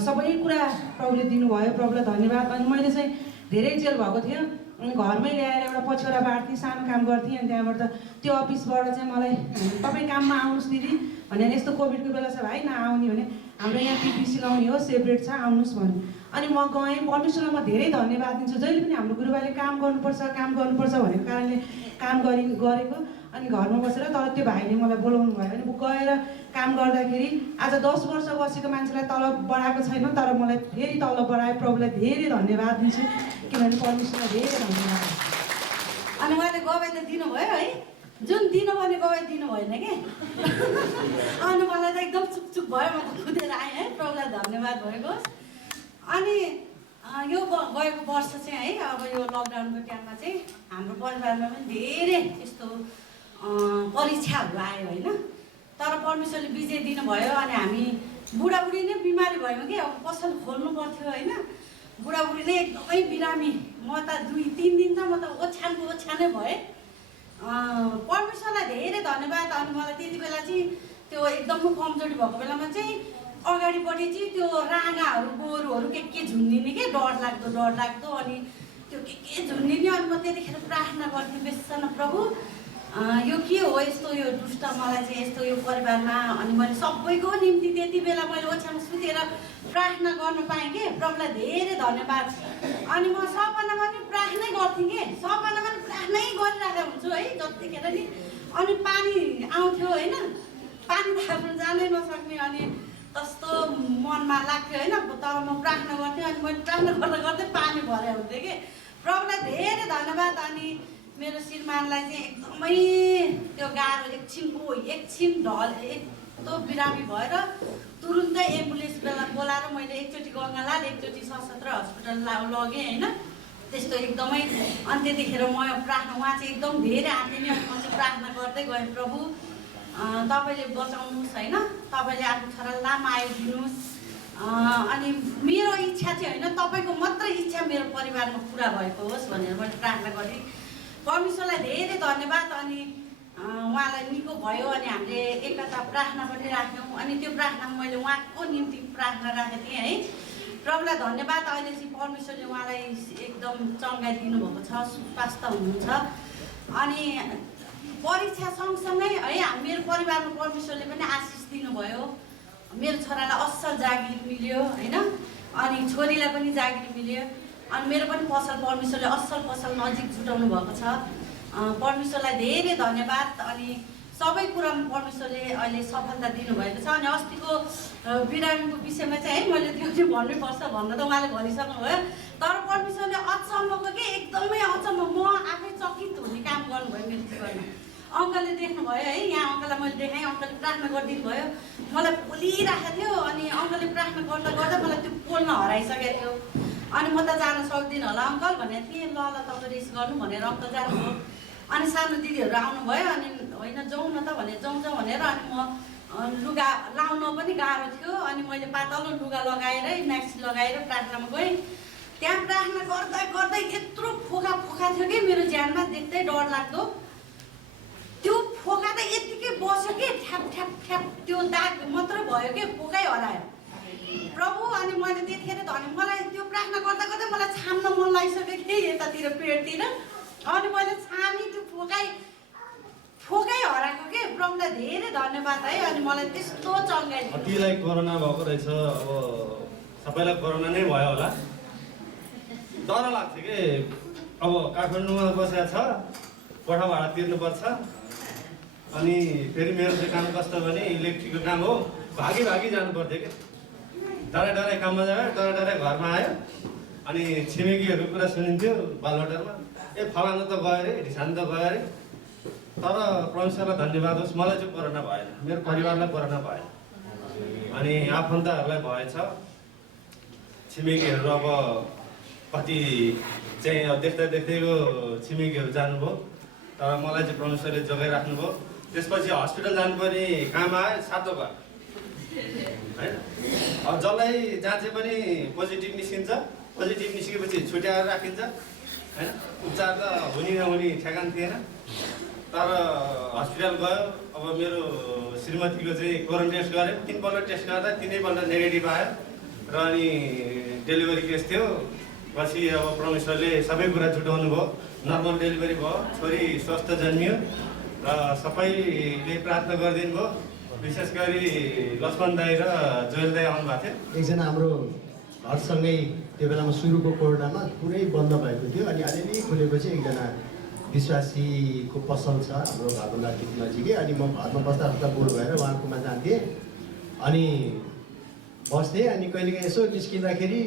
सबै कुरा प्रभुले दिनुभयो प्रभुलाई धन्यवाद। अनि मैले चाहिँ धेरै जेल भएको थियो अनि घरमै ल्याएर एउटा पछ्यौरा बाँड्थेँ सानो काम गर्थेँ अनि त्यहाँबाट त्यो अफिसबाट चाहिँ मलाई तपाईँ काममा आउनुहोस् दिदी भने यस्तो कोभिडको बेला छ भाइ नआउने भने हाम्रो यहाँ पिपिसी लाउने हो सेपरेट छ आउनुहोस् भन्यो। अनि म गएँ परमेश्वरलाई म धेरै धन्यवाद दिन्छु जहिले पनि हाम्रो गुरुबाले काम गर्नुपर्छ भनेको कारणले काम गरेको अनि घरमा बसेर तर त्यो भाइले मलाई बोलाउनु भयो अनि गएर काम गर्दाखेरि आज 10 वर्ष बसेको मान्छेलाई तलब बढाएको छैन तर मलाई फेरि तलब बढायो प्रभुलाई धेरै धन्यवाद दिन्छु किनभने परमेश्वरलाई धेरै धन्यवाद। अनि उहाँले गवाई त दिनुभयो है जुन दिनुपर्ने गवाई दिनु भएन कि अनि मलाई त एकदम चुकचुक भयो म त खुदेर आएँ है प्रभुलाई धन्यवाद भएको होस्। अनि यो गएको वर्ष चाहिँ है अब यो लकडाउनको टाइममा चाहिँ हाम्रो परिवारमा पनि धेरै यस्तो परीक्षाहरू आयो होइन तर परमेश्वरले विजय दिनुभयो अनि हामी बुढाबुढी नै बिमारी भयौँ कि अब पसल खोल्नु पर्थ्यो होइन बुढाबुढी नै एकदमै बिरामी म त 2-3 दिन त म त ओछ्यानै भएँ। परमेश्वरलाई धेरै धन्यवाद। अनि मलाई त्यति बेला चाहिँ त्यो एकदम कमजोरी भएको बेलामा चाहिँ अगाडिपट्टि चाहिँ त्यो राँगाहरू गोरुहरू के झुन्डिने के डर लाग्दो अनि त्यो के झुन्डिने अनि म त्यतिखेर प्रार्थना गर्थेँ बेसन प्रभु यो के हो यस्तो यो दुष्ट मलाई चाहिँ यस्तो यो परिवारमा अनि मैले सबैको निम्ति त्यति बेला मैले ओछ्यानमा सुतेर प्रार्थना गर्नु पाएँ कि प्रभुलाई धेरै धन्यवाद। अनि म सपनामा पनि प्रार्थनै गर्थेँ कि सपनामा पनि प्रार्थनै गरिरहेको हुन्छु है जतिखेर नि अनि पानी आउँथ्यो होइन पानी थाप्नु जानै नसक्ने अनि कस्तो मनमा लाग्थ्यो होइन तर म प्रार्थना गर्थेँ अनि मैले प्रार्थना गर्दै पानी भरे हुन्थेँ कि प्रभुलाई धेरै धन्यवाद। अनि मेरो श्रीमानलाई चाहिँ एकदमै त्यो गाह्रो एकछिन ढल यस्तो बिरामी भएर तुरुन्तै एम्बुलेन्स बोलाएर मैले एकचोटि गङ्गालाल एकचोटि सशस्त्र हस्पिटल लगेँ होइन त्यस्तो एकदमै। अनि त्यतिखेर म प्रार्थना उहाँ चाहिँ एकदम धेरै आँट्ने अनि म चाहिँ प्रार्थना गर्दै गएँ प्रभु तपाईँले बचाउनुहोस् होइन, तपाईँले आफ्नो छोरालाई लामो आयु दिनुहोस्। अनि मेरो इच्छा चाहिँ होइन, तपाईँको मात्रै इच्छा मेरो परिवारमा पुरा भएको होस् भनेर मैले प्रार्थना गरेँ। परमेश्वरलाई धेरै धन्यवाद। अनि उहाँलाई निको भयो अनि हामीले एकता प्रार्थना पनि राख्यौँ। अनि त्यो प्रार्थनामा मैले उहाँको निम्ति प्रार्थना राखेको थिएँ है। प्रभुलाई धन्यवाद, अहिले चाहिँ परमेश्वरले उहाँलाई एकदम चङ्गाइ दिनुभएको छ, स्वास्थ्य हुनुहुन्छ। अनि परीक्षा सँगसँगै है मेरो परिवारमा परमेश्वरले पनि आशिष दिनुभयो। मेरो छोरालाई असल जागिर मिल्यो होइन, अनि छोरीलाई पनि जागिर मिल्यो। अनि मेरो पनि पसल परमेश्वरले असल पसल नजिक जुटाउनु भएको छ। परमेश्वरलाई धेरै धन्यवाद। अनि सबै कुरामा परमेश्वरले अहिले सफलता दिनुभएको छ। अनि अस्तिको बिरामीको विषयमा चाहिँ है मैले त्यो चाहिँ भन्नुपर्छ भन्न त उहाँले भनिसक्नुभयो, तर परमेश्वरले अचम्मको के एकदमै अचम्म, म आफै चकित हुने काम गर्नुभयो मेरो जीवनमा। अङ्कलले देख्नुभयो है, यहाँ अङ्कललाई मैले देखाएँ, अङ्कलले प्रार्थना गरिदिनु भयो। मलाई पोलिरहेको थियो अनि अङ्कलले प्रार्थना गर्दा गर्दा मलाई त्यो पोल्न हराइसकेको थियो। अनि म त जान सक्दिनँ होला अङ्कल भनेको थिएँ। ल तपाईँ रेस्ट गर्नु भनेर अङ्कल जानुभयो। अनि सानो दिदीहरू आउनुभयो। अनि होइन जाउँ न त भने जाउँ भनेर अनि म लुगा लाउन पनि गाह्रो थियो। अनि मैले पातलो लुगा लगाएरै म्याक्सी लगाएर प्रार्थनामा गएँ। त्यहाँ प्रार्थना गर्दा गर्दै यत्रो फोका थियो कि मेरो ज्यानमा देख्दै डर लाग्दो। त्यो फोका त यत्तिकै बस्यो कि ठ्याप ठ्याप ठ्याप त्यो दाग मात्रै भयो कि फोकै हरायो प्रभु। अनि मैले त्यतिखेर मलाई त्यो प्रार्थना गर्दा गर्दै मलाई छाम्न मन लागिसक्यो कि यतातिर पेटतिर। अनि मैले छामी त्यो फोकै हराएको के। प्रभुलाई धेरै धन्यवाद है। अनि मलाई त्यस्तो चङ्गाइ कतिलाई कोरोना भएको रहेछ। अब सबैलाई कोरोना नै भयो होला, डर लाग्छ कि। अब काठमाडौँमा बसेको छ, कोठा भाडा तिर्नुपर्छ। अनि फेरि मेरो चाहिँ काम कस्तो भने इलेक्ट्रिकको काम हो, भागी जानु पर्थ्यो कि। डराइ काममा जायो, डराइ घरमा आयो। अनि छिमेकीहरू कुरा सुनिन्थ्यो बालहोटलमा, ए फलानु त गयो अरे, ढिसानु त गयो अरे। तर परमेश्वरलाई धन्यवाद होस्, मलाई चाहिँ कोरोना भएन, मेरो परिवारलाई कोरोना भएन। अनि आफन्तहरूलाई भएछ। छिमेकीहरू अब कति चाहिँ अब देख्दैको छिमेकीहरू जानुभयो, तर मलाई चाहिँ परमेश्वरले जोगाइराख्नुभयो। त्यसपछि हस्पिटल जानुपर्ने काम आयो, सातो भयो होइन। अब जसलाई जहाँ चाहिँ पनि पोजिटिभ निस्किन्छ, पोजिटिभ निस्केपछि छुट्याएर राखिन्छ होइन। उपचार त हुने नहुने ठेगान थिएन। तर हस्पिटल गयो। अब मेरो श्रीमतीको चाहिँ कोरोना टेस्ट गऱ्यो, 3 पल्ट टेस्ट गर्दा 3 पल्ट नेगेटिभ आयो र अनि डेलिभरी केस थियो। पछि अब परमेश्वरले सबै कुरा जुटाउनु भयो, नर्मल डेलिभरी भयो, छोरी स्वस्थ जन्मियो र सबैले प्रार्थना गरिदिनु भयो। विशेष गरी लक्ष्मण दाई र जोयल दाई आउनुभएको थियो। एकजना हाम्रो घरसँगै त्यो बेलामा सुरुको कोरोनामा पुरै बन्द भएको थियो। अनि अलिअलि खुलेपछि एकजना विश्वासीको पसल छ हाम्रो घरभन्दा ठिक नजिकै। अनि म घरमा बस्दा बोल भएर उहाँकोमा जान्थेँ। अनि बस्थेँ। अनि कहिलेकाहीँ यसो निस्किँदाखेरि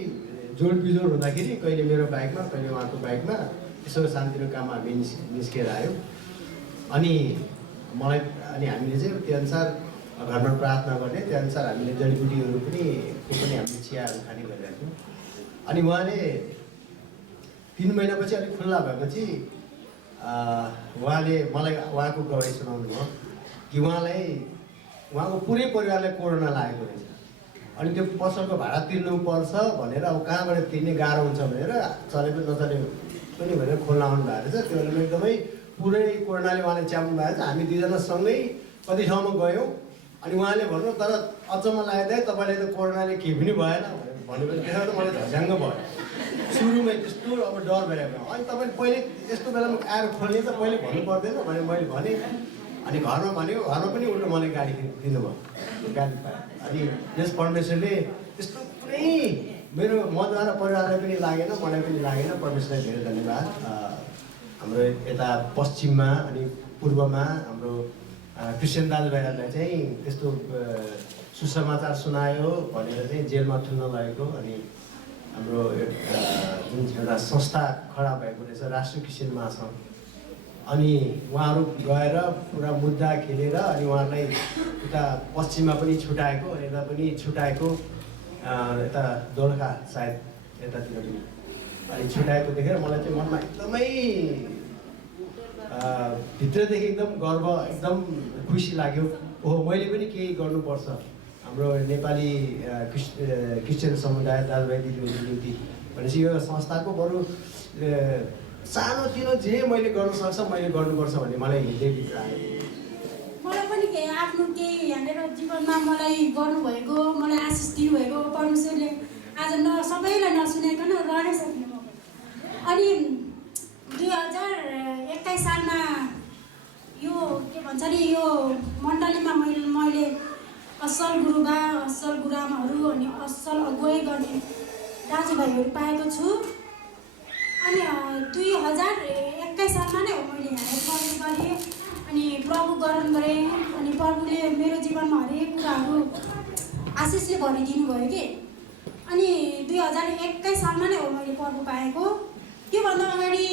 जोडबिजोड हुँदाखेरि कहिले मेरो बाइकमा कहिले उहाँको बाइकमा यसो शान्तिको काममा हामी निस्केर आयो। अनि हामीले चाहिँ त्यो अनुसार घरमा प्रार्थना गर्ने, त्यो अनुसार हामीले जडीबुटीहरू पनि हामीले चियाहरू खाने गरिरहेको थियौँ। अनि उहाँले 3 महिनापछि अलिक खुल्ला भएपछि उहाँले मलाई उहाँको गवाही सुनाउनु भयो कि उहाँको पुरै परिवारलाई कोरोना लागेको रहेछ। अनि त्यो पसलको भाडा तिर्नुपर्छ भनेर अब कहाँबाट तिर्ने गाह्रो हुन्छ भनेर चले पनि नचले पनि भनेर खोल्न आउनु भएको रहेछ। त्यो बेलामा एकदमै पुरै कोरोनाले उहाँले च्याप्नु भएको छ। हामी 2जना सँगै कति ठाउँमा गयौँ। अनि उहाँले भन्नु तर अचम्म लाग्यो तपाईँले त कोरोनाले केही पनि भएन भनेपछि त्यसमा त मलाई झस्याङ्ग भयो। सुरुमै त्यस्तो अब डर भइरहेको। अनि तपाईँले पहिले यस्तो बेलामा आएर खोल्ने त पहिले भन्नु पर्दैन भने मैले भनेँ। अनि घरमा भनेको, घरमा पनि उल्टो मलाई गाडी दिनुभयो, गाडी पाएँ। अनि यस परमेश्वरले त्यस्तो पुरै मेरो मद्वारा परिवारलाई पनि लागेन, मलाई पनि लागेन। परमेश्वरलाई धेरै धन्यवाद। हाम्रो यता पश्चिममा अनि पूर्वमा हाम्रो क्रिस्चियन दाजुभाइहरूलाई चाहिँ त्यस्तो सुसमाचार सुनायो भनेर चाहिँ जेलमा थुन्न लगेको। अनि हाम्रो जुन एउटा संस्था खडा भएको रहेछ राष्ट्रिय क्रिस्चियन महासङ्घ, अनि उहाँहरू गएर पुरा मुद्दा खेलेर अनि उहाँहरूलाई उता पश्चिममा पनि छुटाएको अनि यता पनि छुटाएको, यता दोलखा सायद यतातिर पनि अनि छुटाएको देखेर मलाई चाहिँ मनमा एकदमै भित्रदेखि एकदम गर्व, एकदम खुसी लाग्यो। ओहो, मैले पनि केही गर्नुपर्छ हाम्रो नेपाली क्रिस्चियन समुदाय दाजुभाइ दिदीबहिनीको निम्ति भनेपछि यो संस्थाको बरु सानोतिनो जे मैले गर्न सक्छ मैले गर्नुपर्छ भन्ने मलाई हृदयभित्र आयो। मलाई पनि आफ्नो केही यहाँनिर जीवनमा मलाई गर्नुभएको, मलाई आशिष दिनुभएको परमेश्वरले आज सबैलाई नसुनाइकन रहनै सक्ने मौका। अनि 2021 सालमा यो के भन्छ नि यो मण्डलीमा मैले असल गुरुबा, असल गुरुआमाहरू अनि असल अगुवाई गर्ने दाजुभाइहरू पाएको छु। अनि 2021 सालमा नै हो मैले यहाँ प्रवेश गरेँ अनि प्रभु ग्रहण गरेँ। अनि प्रभुले मेरो जीवनमा हरेक कुराहरू आशिषले भरिदिनु भयो कि। अनि 2021 सालमा नै हो मैले प्रभु पाएको। त्योभन्दा अगाडि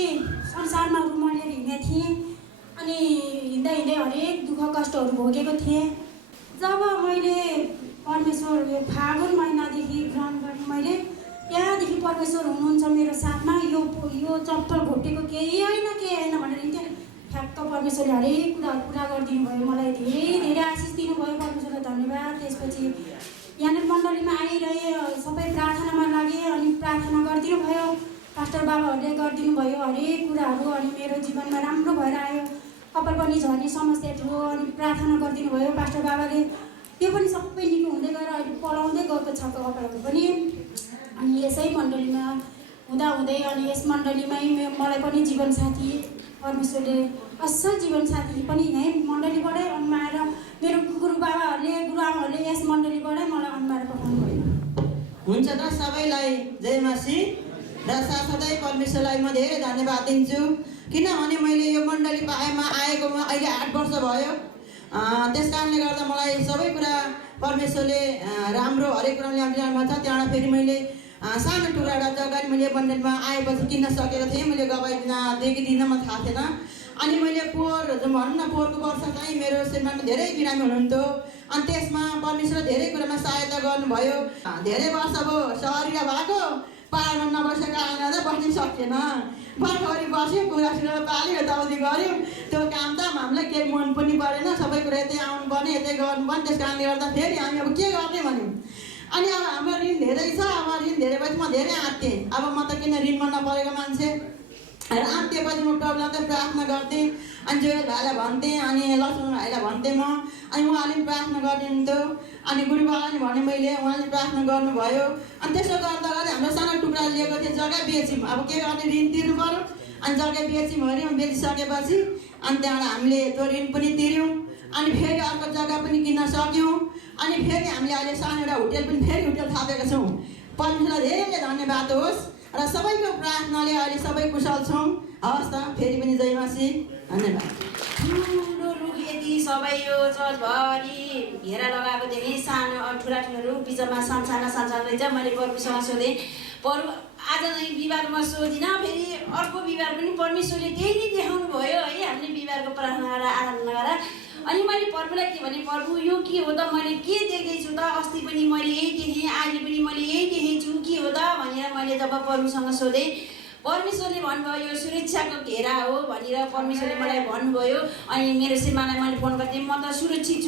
संसारमा रुम लिएर हिँडेको थिएँ अनि हिँड्दा हिँड्दै हरेक दुःख कष्टहरू भोगेको थिएँ। जब मैले परमेश्वर यो फागुन महिनादेखि ग्रहण गरेँ मैले, त्यहाँदेखि परमेश्वर हुनुहुन्छ मेरो साथमा। यो चप्पल घोटेको केही होइन भनेर हिँड्थेँ। ठ्याक्क परमेश्वरले हरेक कुराहरू पुरा गरिदिनु भयो। मलाई धेरै धेरै आशिष दिनुभयो, परमेश्वरलाई धन्यवाद। त्यसपछि यहाँनिर मण्डलीमा आइरहे सबै प्रार्थनामा लागेँ अनि प्रार्थना गरिदिनु भयो। पास्टर बाबाहरूले गरिदिनु भयो हरेक कुराहरू। अनि मेरो जीवनमा राम्रो भएर आयो। कपाल पनि झर्ने समस्या थियो अनि प्रार्थना गरिदिनु भयो पास्टर बाबाले। त्यो पनि सबै निको हुँदै गएर अहिले पलाउँदै गएको छ कपालहरू पनि। अनि यसै मण्डलीमा हुँदाहुँदै अनि यस मण्डलीमै मलाई पनि जीवनसाथी परमेश्वरले असल जीवनसाथी पनि यहीँ मण्डलीबाटै अन्माएर मेरो गुरुआमाहरूले यस मण्डलीबाटै मलाई अन्माएर पठाउनु भयो। हुन्छ त सबैलाई जय मसीह र साथसाथै परमेश्वरलाई म धेरै धन्यवाद दिन्छु। किनभने मैले यो मण्डली आएकोमा अहिले 8 वर्ष भयो। त्यस कारणले गर्दा मलाई सबै कुरा परमेश्वरले राम्रो हरेक कुरा ल्याइदिनु भएको छ। त्यहाँबाट फेरि मैले सानो टुक्रा एउटा जग्गा मैले मण्डलीमा आएपछि किन्न सकेको थिएँ। मैले गवाईदेखि दिन म थाहा थिएन। अनि मैले भनौँ न पोहोरको वर्ष चाहिँ मेरो श्रीमानमा धेरै बिरामी हुनुहुन्थ्यो। अनि त्यसमा परमेश्वरले धेरै कुरामा सहायता गर्नुभयो। धेरै वर्ष अब सहरीमा भएको पाहाडमा नबसेको कारणले गर्दा बस्नै सकेन। बर्खभरि बस्यो, कुरासुरा पाल्यो, यताउति गऱ्यौँ। त्यो काम त हामीलाई केही मन पनि परेन। सबै कुरा यतै आउनुपर्ने, यतै गर्नुपर्ने। त्यस कारणले गर्दा फेरि हामी अब के गर्ने भन्यौँ। अनि अब हाम्रो ऋण धेरै छ। अब ऋण धेरै भएपछि म धेरै आँटेँ। अब म त किन ऋणमा नपरेको मान्छे र आँटेपछि म प्रभुलाई चाहिँ प्रार्थना गर्थेँ। अनि जोयल भाइलाई भन्थेँ अनि लक्ष्मण भाइलाई भन्थेँ म। अनि उहाँले पनि प्रार्थना गरिदिनुहुन्थ्यो। अनि गुरुबाबाले भने मैले, उहाँले प्रार्थना गर्नुभयो। अनि त्यसो गर्दा गर्दै हाम्रो सानो टुक्रा लिएको थियो, जग्गा बेच्यौँ। अब के गर्ने, ऋण तिर्नु पऱ्यो। अनि जग्गा बेच्यौँ अरे। बेचिसकेपछि अनि त्यहाँबाट हामीले त्यो ऋण पनि तिर्यौँ। अनि फेरि अर्को जग्गा पनि किन्न सक्यौँ। अनि फेरि हामीले अहिले सानो एउटा होटेल पनि फेरि होटेल थापेका छौँ। परमेश्वरलाई धेरै धन्यवाद होस् र सबैको प्रार्थनाले अहिले सबै कुशल छौँ। हवस् त, फेरि पनि जय मसीह, धन्यवाद। ठुलो रुख यति सबै यो चर्चभरि घेरा लगाएको देखेँ। सानो ठुलाठुलोहरू बिचमा सानसाना रहेछ। मैले प्रभुसँग सोधेँ, प्रभु आज नै बिहिबारमा सोधिनँ, फेरि अर्को बिहिबार पनि परमेश्वरले त्यही नै देखाउनु भयो है। हामीले बिहिबारको प्रार्थना गरेर आराधना गरेर अनि मैले प्रभुलाई के भने, प्रभु यो के हो त, मैले के देख्दैछु त, अस्ति पनि मैले यही देखेँ, अहिले पनि मैले यही देखेछु, के हो त भनेर मैले जब प्रभुसँग सोधेँ, परमेश्वरले भन्नुभयो यो सुरक्षाको घेरा हो भनेर परमेश्वरले मलाई भन्नुभयो। अनि मेरो श्रीमानलाई मैले फोन गर्थेँ, म त सुरक्षित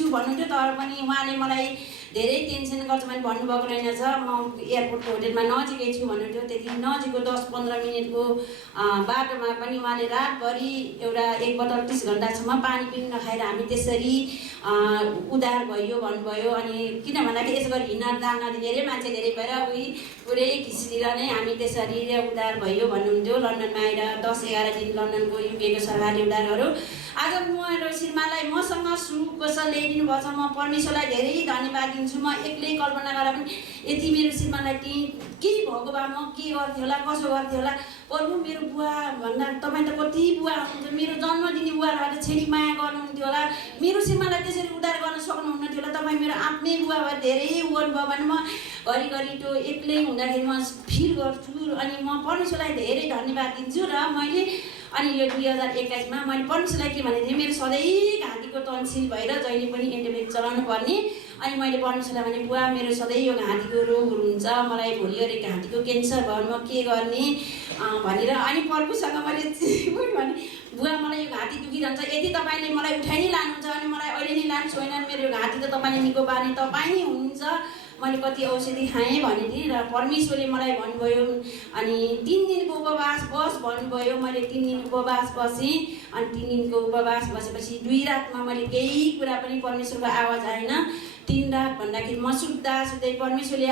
छु भन्नुहुन्थ्यो। तर पनि उहाँले मलाई धेरै टेन्सन गर्छ भने भन्नुभएको रहेनछ। म एयरपोर्टको होटेलमा नजिकै छु भन्नुहुन्थ्यो। त्यति नजिकको 10-15 मिनटको बाटोमा पनि उहाँले रातभरि एउटा 1 बोतल 30 घन्टासम्म पानी पनि नखाएर हामी त्यसरी उद्धार भयो भन्नुभयो। अनि किन भन्दाखेरि यसो गरी हिँड्न जान धेरै मान्छे धेरै भएर पुरै खिचेर नै हामी त्यसरी उद्धार भयो भन्नुहुन्थ्यो। लन्डनमा आएर 10-11 दिन लन्डनको युकेको सरकारी उद्धारहरू। आज मेरो श्रीमानलाई मसँग सुकुशल ल्याइदिनु भएको छ। म परमेश्वरलाई धेरै धन्यवाद दिन्छु। म एक्लै कल्पना गरेर पनि यति मेरो श्रीमानलाई केही भएको भए म के गर्थेँ होला, कसो गर्थेँ होला। प्रभु मेरो बुवा भन्दा तपाईँ त कति बुवा हुनुहुन्छ, मेरो जन्म दिने बुवाहरूले छेडी माया गर्नुहुन्थ्यो होला, मेरो श्रीमानलाई त्यसरी उद्धार गर्न सक्नुहुन्न थियो होला। तपाईँ मेरो आफ्नै बुवा भए धेरै गर्नुभयो भने म घरिघरि त्यो एक्लै हुँदाखेरि म फिल गर्छु। अनि म परमेश्वरलाई धेरै धन्यवाद दिन्छु। र मैले अनि यो 2021मा मैले परमेश्वरलाई के भनेको थिएँ, मेरो सधैँ घाँटीको टन्सिल भएर जहिले पनि एन्टिबायोटिक चलाउनु पर्ने। अनि मैले परमेश्वरलाई भने बुवा मेरो सधैँ यो घाँटीको रोगहरू हुन्छ, मलाई भोलि अरे घाँटीको क्यान्सर भयो, म के गर्ने भनेर अनि प्रभुसँग मैले भने बुवा मलाई यो घाँटी दुखिरहन्छ, यदि तपाईँले मलाई उठाइ नै लानुहुन्छ अनि मलाई अहिले नै लानु छैन, मेरो घाँटी त तपाईँले निको पार्ने तपाईँ नै हुनुहुन्छ। मैले कति औषधि खाएँ भनेँ र परमेश्वरले मलाई भन्नुभयो अनि 3 दिनको उपवास बस भन्नुभयो। मैले 3 दिन उपवास बसेँ अनि 3 दिनको उपवास बसेपछि 2 रातमा मैले केही कुरा पनि परमेश्वरको आवाज आएन। 3 रात भन्दाखेरि म सुत्दै परमेश्वरले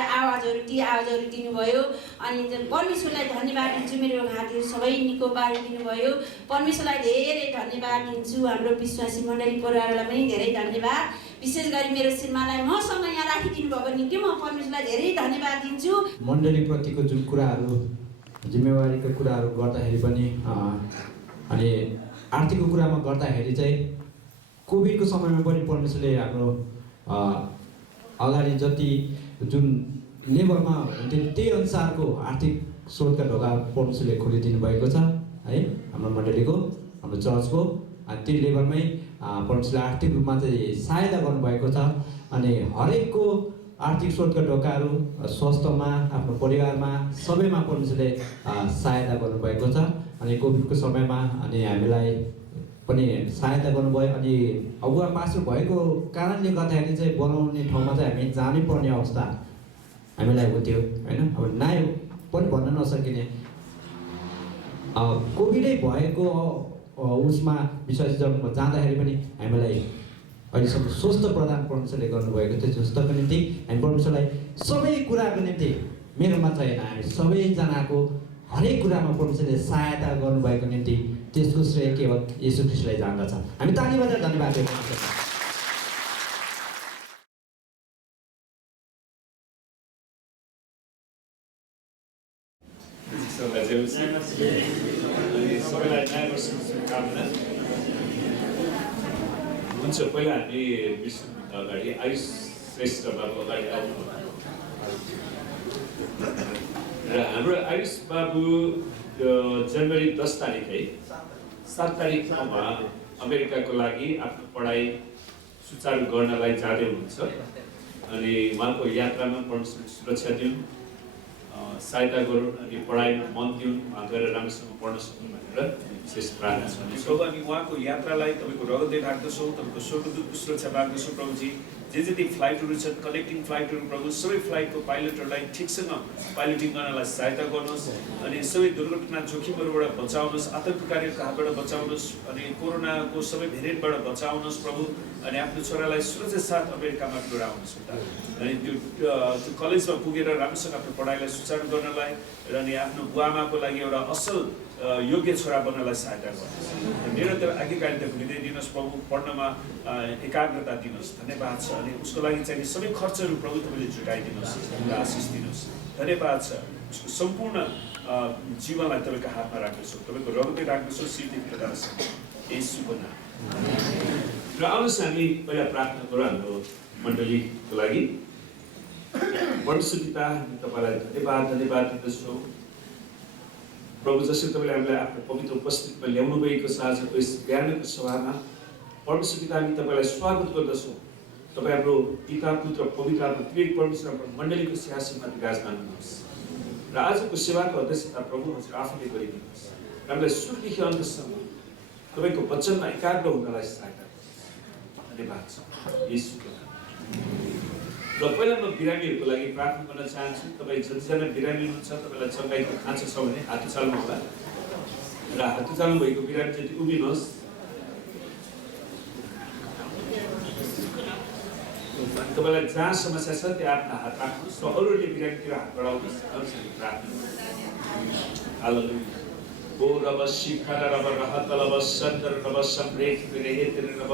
ती आवाजहरू दिनुभयो अनि परमेश्वरलाई धन्यवाद दिन्छु। मेरो घाँटीहरू सबै निको पारिदिनु भयो। परमेश्वरलाई धेरै धन्यवाद दिन्छु। हाम्रो विश्वासी मण्डली परिवारलाई पनि धेरै धन्यवाद, विशेष गरी मेरो श्रीमानलाई मसँग यहाँ राखिदिनु भएको निम्ति म परमेश्वरलाई धेरै धन्यवाद दिन्छु। मण्डलीप्रतिको जुन कुराहरू जिम्मेवारीका कुराहरू गर्दाखेरि पनि अनि आर्थिकको कुरामा गर्दाखेरि चाहिँ कोभिडको समयमा पनि परमेश्वरले हाम्रो अगाडि जति जुन लेभलमा हुन्थ्यो त्यही अनुसारको आर्थिक स्रोतका ढोका परमेश्वरले खोलिदिनु भएको छ है हाम्रो मण्डलीको, हाम्रो चर्चको। अनि त्यो लेभलमै परमेश्वरले आर्थिक रूपमा चाहिँ सहायता गर्नुभएको छ। अनि हरेकको आर्थिक स्रोतका ढोकाहरू स्वास्थ्यमा, आफ्नो परिवारमा, सबैमा परमेश्वरले सहायता गर्नुभएको छ। अनि कोभिडको समयमा अनि हामीलाई पनि सहायता गर्नुभयो। अनि अगुवा पास्टर भएको कारणले गर्दाखेरि चाहिँ बनाउने ठाउँमा चाहिँ हामी जानै पर्ने अवस्था हामीलाई हुन्थ्यो होइन। अब नाइ पनि भन्न नसकिने कोभिडै भएको उसमा विश्वासी जगतमा जाँदाखेरि पनि हामीलाई अहिलेसम्म स्वस्थ प्रदान परमेश्वरले गर्नुभएको थियो। जस्तोको निम्ति हामी परमेश्वरलाई सबै कुराको निम्ति मेरो मात्र होइन हामी सबैजनाको हरेक कुरामा परमेश्वरले सहायता गर्नुभएको निम्ति त्यसको श्रेय केवल येशू ख्रीष्टलाई जान्दछ। हामी ताली बजाएर धन्यवाद दिन्छौँ। सबैलाई नयाँ वर्षको शुभकामना हुन्छ। पहिला हामी विश्वभन्दा अगाडि आयुष श्रेष्ठ बाबु अगाडि आउनु र हाम्रो आयुष बाबु जनवरी 10 तारिक है 7 तारिकमा अमेरिकाको लागि आफ्नो पढाइ सुचारू गर्नलाई जाँदै हुनुहुन्छ। अनि उहाँको यात्रामा परमेश्वरले सुरक्षा दिउन्, सहायता गरौँ अनि पढाइमा मन दिउन्, उहाँ गएर राम्रोसँग पढ्न सक्नु भनेर विशेष प्रार्थना गर्नेछौँ। प्रभु हामी उहाँको यात्रालाई तपाईँको रगतले राख्दछौँ, तपाईँको स्वर्गदूतको सुरक्षा राख्दछौँ। प्रभुजी जति फ्लाइटहरू छन्, कनेक्टिङ फ्लाइटहरू प्रभु सबै फ्लाइटको पाइलटहरूलाई ठिकसँग पाइलटिङ गर्नलाई सहायता गर्नुहोस् अनि सबै दुर्घटना जोखिमहरूबाट बचाउनुहोस्, आतङ्ककारीहरूको हातबाट बचाउनुहोस् अनि कोरोनाको सबै भेरिएन्टबाट बचाउनुहोस् प्रभु। अनि आफ्नो छोरालाई सुरक्षा साथ अमेरिकामा डोराउनुहोस् अनि त्यो कलेजमा पुगेर राम्रोसँग आफ्नो पढाइलाई सुचारू गर्नलाई र अनि आफ्नो बुवाआमाको लागि एउटा असल योग्य छोरा बन्नलाई सहायता गर्नुहोस्। निरन्तर आज्ञाकारिताको हृदय दिनुहोस् प्रभु, पढ्नमा एकाग्रता दिनुहोस्। धन्यवाद छ। अनि उसको लागि चाहिने सबै खर्चहरू प्रभु तपाईँले जुटाइदिनुहोस् र आशिष दिनुहोस्। धन्यवाद छ। उसको सम्पूर्ण जीवनलाई तपाईँको हातमा राख्दछौँ, तपाईँको रगतले राख्दछौँ, सिद्धिको दाससँग येशूको नाम। र आउनुहोस् हामी पहिला प्रार्थना गरौँ हाम्रो मण्डलीको लागि। परमेश्वर पिता, हामी तपाईँलाई धन्यवाद दिँदछौँ प्रभु, जसरी तपाईँले हामीलाई आफ्नो पवित्र उपस्थितिमा ल्याउनु भएको छ आजको यस बिहानको सभामा। परमेश्वर पिता, हामी तपाईँलाई स्वागत गर्दछौँ। तपाईँ हाम्रो पिता, पुत्र, पवित्र आत्मा त्रिएक परमेश्वर हाम्रो मण्डलीको सिंहासनमा विराजमान हुनुहोस् र आजको सेवाको अध्यक्षता प्रभु हजुर आफूले गरिदिनुहोस् र हामीलाई सुरुदेखि अन्तसम्म तपाईँको वचनमा एकाग्र हुनलाई सहायता गर्नुहोस्। धन्यवाद छ येशूको नाम। र पहिला म बिरामीहरूको लागि प्रार्थना गर्न चाहन्छु। तपाईँ जतिजना बिरामी हुनुहुन्छ, तपाईँलाई चङ्गाइको खाँचो छ भने हात उचाल्नु होला र हात उचाल्नु भएको बिरामी जति उभिनुहोस्। तपाईँलाई जहाँ समस्या छ त्यहाँ आफ्नो हात राख्नुहोस् र अरूले बिरामीतिर हात बढाउनुहोस्। हालेलुया। ओ रब शिखर रब रहत रब सन्दर रब सम्रेख रेहेतिर रब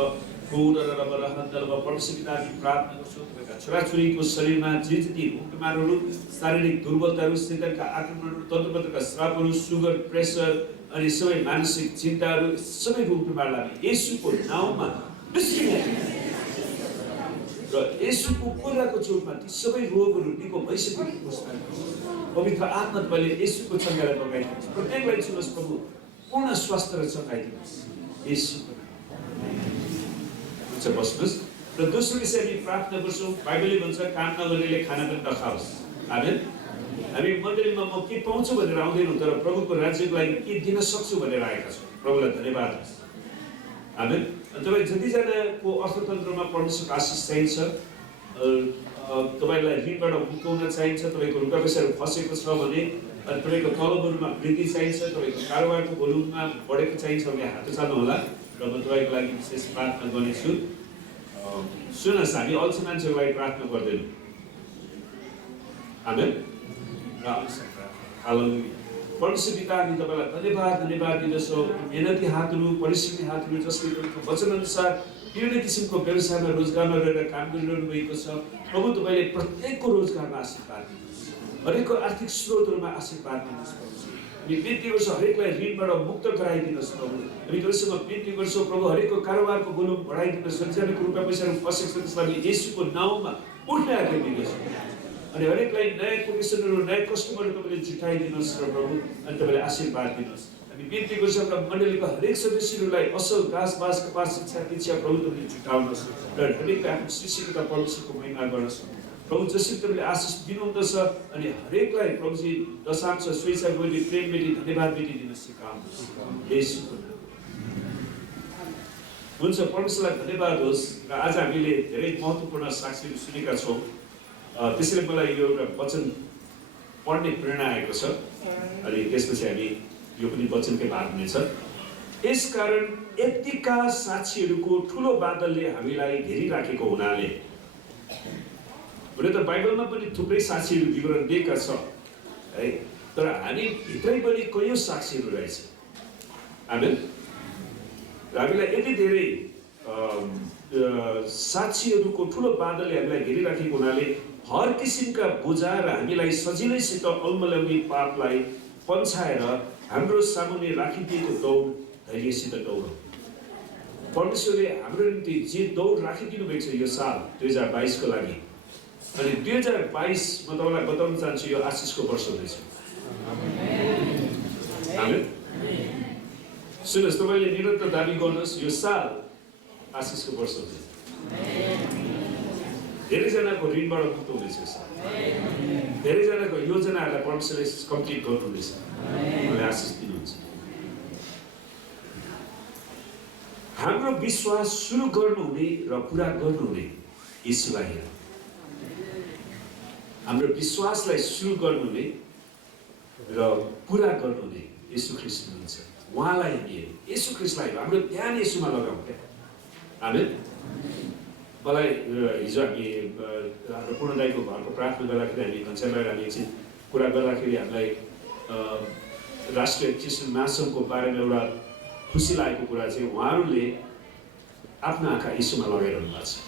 पूर्ण रब रहत रब परमेश्वर पिता, हामी प्रार्थना गर्छौँ तपाईँका छोराछोरीको शरीरमा जे जति रोग बिमारहरू, शारीरिक दुर्बलताहरू, शैतानका आक्रमणहरू, तन्त्रमन्त्रका श्रापहरू, सुगर, प्रेसर अनि सबै मानसिक चिन्ताहरू, सबै रोग बिमारलाई हामी येशूको नाउँमा र येशूको कोराको चोटमा ती सबै रोगहरू निको भइसकेको घोषणा गर्छौँ। पवित्र आत्मा तपाईँले येशूको चङ्गालाई बगाइदिनुहोस्। प्रत्येकलाई छुनुहोस् प्रभु, पूर्ण स्वास्थ्य र चङ्गाइदिनुहोस् येशूको नाम। हुन्छ, बस्नुहोस्। र दोस्रो विषय हामी प्रार्थना गर्छौँ। बाइबलले भन्छ काम नगर्नेले खाना पनि नखाओस्। आमेन। हामी मण्डलीमा म के पाउँछु भनेर आउँदैनौँ, तर प्रभुको राज्यको लागि के दिन सक्छु भनेर आएका छौँ। प्रभुलाई धन्यवाद होस्। आमेन। तपाईँ जतिजनाको अर्थतन्त्रमा परमेश्वरको आशिष चाहिन्छ, तपाईँलाई ऋणबाट मुक्ताउन चाहिन्छ, तपाईँको रुपियाँ पैसाहरू फसेको छ भने, अनि तपाईँको तलबहरूमा वृद्धि चाहिन्छ, तपाईँको कारोबारको भोल्युममा बढेको चाहिन्छ भने हात उचाल्नुहोला र म तपाईँको लागि विशेष प्रार्थना गर्नेछु। सुन्नुहोस्, हामी अल्छी मान्छेको लागि प्रार्थना गर्दैनौँ। आमेन। परमेश्वर पिता, हामी तपाईँलाई धन्यवाद दिँदछौँ। मेहनती हातहरू, परिश्रमी हातहरू जसले तपाईँको वचनअनुसार विभिन्न किसिमको व्यवसायमा रोजगारमा रहेर काम गरिरहनु भएको छ। प्रभु तपाईँले प्रत्येकको रोजगारमा आशीर्वाद दिनुहोस्, हरेकको आर्थिक स्रोतहरूमा आशीर्वाद दिनुहोस्। हामी बिन्ती गर्छौँ हरेकलाई ऋणबाट मुक्त गराइदिनुहोस् प्रभु। हामी तपाईँसँग बिन्ती गर्छौँ प्रभु, हरेकको कारोबारको भोल्युम बढाइदिनुहोस्। जतिजनाको रुपियाँ पैसाहरू फसेको छ त्यसलाई येशूको नाउँमा उठ्ने आज्ञा दिनुहोस्। अनि हरेकलाई नयाँ कोटेसनहरू, नयाँ कस्टमरहरू तपाईँले जुटाइदिनुहोस् र प्रभु, अनि तपाईँले आशीर्वाद दिनुहोस्। हामी बिन्ती गर्छौँ र मण्डलीको हरेक सदस्यहरूलाई असल घाँस कपास शिक्षा दीक्षा प्रभु तपाईँले जुटाउनुहोस् र हरेकलाई आफ्नो सृष्टिकर्ता परमेश्वरको महिमा गर्नुहोस्। प्रभु जसरी तपाईँले आशिष दिनुहुँदछ अनि हरेकलाई प्रभुजी दशांश, स्वेच्छा बेटी, प्रेम बेटी, धन्यवाद बेटी दिन सिकाउनुहोस्। येशूको नाममा हुन्छ। परमेश्वरलाई धन्यवाद होस्। र आज हामीले धेरै महत्त्वपूर्ण साक्षीहरू सुनेका छौँ। त्यसैले मलाई यो एउटा वचन पढ्ने प्रेरणा आएको छ। अनि त्यसपछि हामी यो पनि वचनकै भाग हुनेछ। यसकारण यतिका साक्षीहरूको ठुलो बादलले हामीलाई घेरिराखेको हुनाले, हुन त बाइबलमा पनि थुप्रै साक्षीहरू विवरण दिएका छ है, तर हामी भित्रै पनि कयौँ साक्षीहरू रहेछ। आमेन। हामीलाई यति धेरै साक्षीहरूको ठुलो बादलले हामीलाई घेरिराखेको हुनाले हर किसिमका बोझा र हामीलाई सजिलैसित अल्मल्याउने पापलाई पन्छाएर हाम्रो सामुन्ने राखिदिएको दौड धैर्यसित दौडौँ। परमेश्वरले हाम्रो निम्ति जे दौड राखिदिनु भएको छ यो साल 2022 को लागि, अनि 2022 म तपाईँलाई बताउन चाहन्छु यो आशिषको वर्ष हुनेछ। आमेन। सुन्नुहोस्, तपाईँले निरन्तर दाबी गर्नुहोस् यो साल आशिषको वर्ष हुनेछ। धेरैजनाको ऋणबाट मुक्त हुनेछ, धेरैजनाको योजनाहरूलाई परमेश्वरले कम्प्लिट गर्नुहुनेछ, उहाँले आशिष दिनुहुन्छ। हाम्रो विश्वास सुरु गर्नुहुने र पुरा गर्नुहुने येशूलाई हेरौँ। हाम्रो विश्वासलाई सुरु गर्नुहुने र पुरा गर्नुहुने येशू ख्रीष्ट हुनुहुन्छ। उहाँलाई हेरौँ, येशू ख्रीष्टलाई हाम्रो ध्यान येशूमा लगाउँ क्या। आमेन। मलाई हिजो हामी हाम्रो पूर्ण दाइको घरको प्रार्थना गर्दाखेरि हामी घनश्यामलाई हामी एकछिन कुरा गर्दाखेरि हामीलाई राष्ट्रिय क्रिस्चियन महासङ्घको बारेमा एउटा खुसी लागेको कुरा चाहिँ उहाँहरूले आफ्नो आँखा यीशुमा लगाइरहनु भएको छ।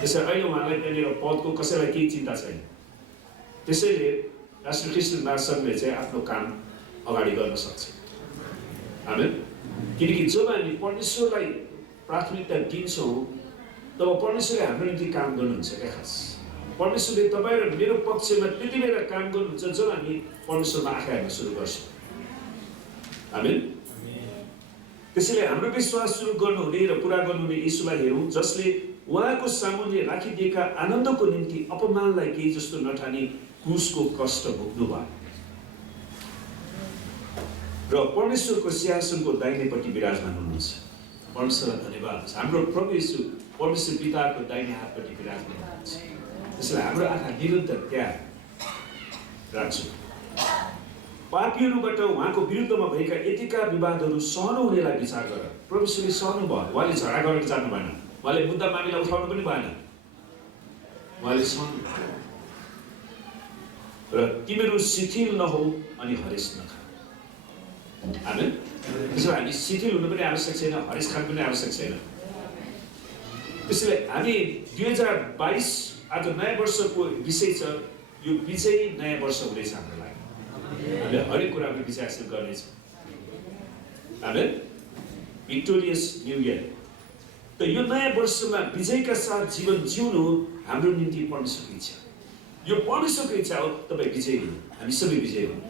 त्यसैले अहिले उहाँलाई त्यहाँनिर पदको कसैलाई केही चिन्ता छैन। त्यसैले राष्ट्रिय क्रिस्चियन महासङ्घले चाहिँ आफ्नो काम अगाडि गर्न सक्छ। आमेन। किनकि जब हामी परमेश्वरलाई प्राथमिकता दिन्छौँ तब परमेश्वरले हाम्रो निम्ति काम गर्नुहुन्छ क्या। खास परमेश्वरले तपाईँ र मेरो पक्षमा त्यति बेला काम गर्नुहुन्छ जब हामी परमेश्वरमा आँखा हेर्न सुरु गर्छौँ। आमेन। त्यसैले हाम्रो विश्वास सुरु गर्नुहुने र पुरा गर्नुहुने येशूलाई हेरौँ, जसले उहाँको सामुन्ने राखिदिएका आनन्दको निम्ति अपमानलाई केही जस्तो नठानी क्रुसको कष्ट भोग्नु भयो र परमेश्वरको सिंहासनको दाहिनेपट्टि विराजमान हुनुहुन्छ। परमेश्वरलाई धन्यवाद छ। हाम्रो प्रभु येशू परमेश्वर पिताको दाहिने हातपट्टि विराजमान हुनुहुन्छ। त्यसैले हाम्रो आँखा निरन्तर त्यहाँ राख्छौँ। पापीहरूबाट उहाँको विरुद्धमा भएका यतिका विवादहरू सहनु हुनेलाई विचार गर। परमेश्वरले सहनु भयो। उहाँले झगडा गरेर जानु भएन, उहाँले मुद्दा मामिला उठाउनु पनि भएन, उहाँले सहनु भयो। र तिमीहरू शिथिल नहौ अनि हरेस नखा। आमेन। त्यसैले हामी शिथिल हुनु पनि आवश्यक छैन, हरेस खानु पनि आवश्यक छैन। त्यसैले हामी 2022 आज नयाँ वर्षको विषय छ, यो विजयी नयाँ वर्ष हुनेछ हाम्रो लागि। हामीले हरेक कुरामा विजय हासिल गर्नेछौँ। आमेन। Victorious new year. त यो नयाँ वर्षमा विजयका साथ जीवन जिउनु हाम्रो निम्ति परमेश्वरको इच्छा। यो परमेश्वरको इच्छा हो तपाईँ विजयी हुनु, हामी सबै विजयी हुनु।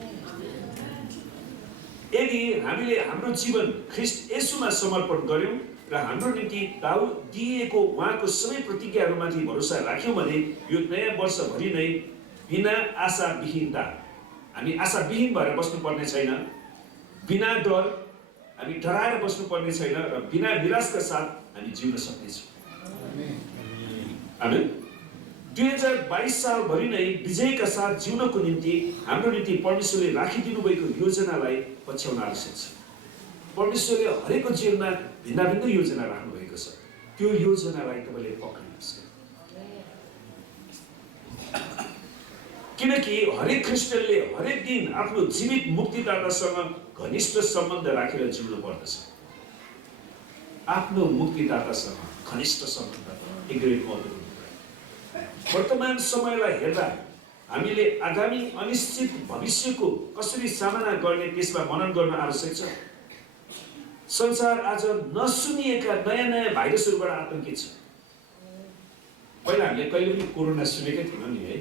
यदि हामीले हाम्रो जीवन ख्रीष्ट येशूमा समर्पण गर्यौँ र हाम्रो निम्ति दिएको उहाँको सबै प्रतिज्ञाहरूमाथि भरोसा राख्यौँ भने यो नयाँ वर्षभरि नै बिना आशाविहीनता हामी आशाविहीन भएर बस्नुपर्ने छैन, बिना डर हामी डराएर बस्नुपर्ने छैन र बिना निराशका साथ हामी जिउन सक्नेछौँ। आमेन। 2022 सालभरि नै विजयका साथ जिउनको निम्ति हाम्रो निम्ति परमेश्वरले राखिदिनु भएको योजनालाई पछ्याउन आवश्यक छ। परमेश्वरले हरेकको जीवनमा भिन्न भिन्न योजना राख्नु भएको छ, त्यो योजनालाई तपाईँले पक्रिनुहोस्। किनकि हरेक ख्रिस्टियनले हरेक दिन आफ्नो जीवित मुक्तिदातासँग घनिष्ठ सम्बन्ध राखेर जिउनु पर्दछ। आफ्नो मुक्तिदातासँग घनिष्ठ सम्बन्ध एकदमै महत्त्वपूर्ण। वर्तमान समयलाई हेर्दा हामीले आगामी अनिश्चित भविष्यको कसरी सामना गर्ने त्यसमा मनन गर्न आवश्यक छ। संसार आज नसुनिएका नयाँ नयाँ भाइरसहरूबाट आतंकित छ। पहिला हामीले कहिले पनि कोरोना सुनेकै थिएनौँ नि है।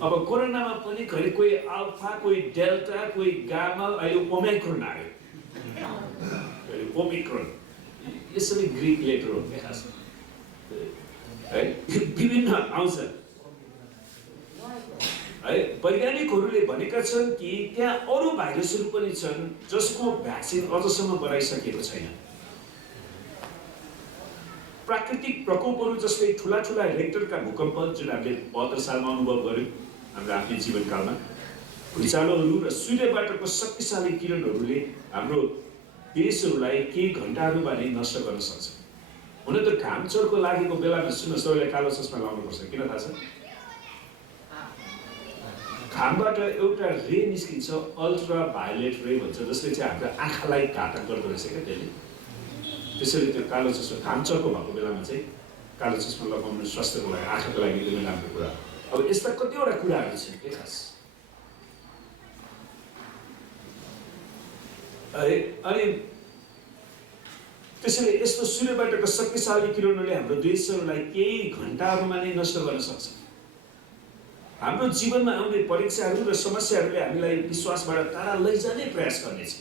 अब कोरोनामा पनि कहिले कोही अल्फा, कोही डेल्टा, कोही गामा, अहिले ओमिक्रोन आयो। ओमिक्रोन यो सबै ग्रिक लेटर हो है, विभिन्न आउँछ है। वैज्ञानिकहरूले भनेका छन् कि त्यहाँ अरू भाइरसहरू पनि छन् जसको भ्याक्सिन अझसम्म बनाइसकेको छैन। प्राकृतिक प्रकोपहरू जस्तै ठुला ठुला रेक्टरका भूकम्प जुन हामीले 72 सालमा अनुभव गर्यौँ हाम्रो आफ्नो जीवनकालमा, भुइँचालोहरू र सूर्यबाटको शक्तिशाली किरणहरूले हाम्रो देशहरूलाई केही घण्टाहरूमा नै नष्ट गर्न सक्छ। हुन त घाम चर्को लागेको बेलामा सुन्नुहोस्, तपाईँले कालो चस्मा लाउनुपर्छ। किन थाहा छ? घामबाट एउटा रे निस्किन्छ, अल्ट्रा भायोलेट रे भन्छ, जसले चाहिँ हाम्रो आँखालाई घातक गर्दो रहेछ क्या त्यसले। त्यसैले त्यो कालो चस्मा घाम चर्को भएको बेलामा चाहिँ कालो चस्मा लगाउनु स्वास्थ्यको लागि, आँखाको लागि एकदमै राम्रो कुरा। अब यस्ता कतिवटा कुराहरू छन् के खास। अनि त्यसैले यस्तो सूर्यबाटको शक्तिशाली किरणहरूले हाम्रो देशहरूलाई केही घण्टाहरूमा नै नष्ट गर्न सक्छ। हाम्रो जीवनमा आउने परीक्षाहरू र समस्याहरूले हामीलाई विश्वासबाट टाढा लैजाने प्रयास गर्नेछ।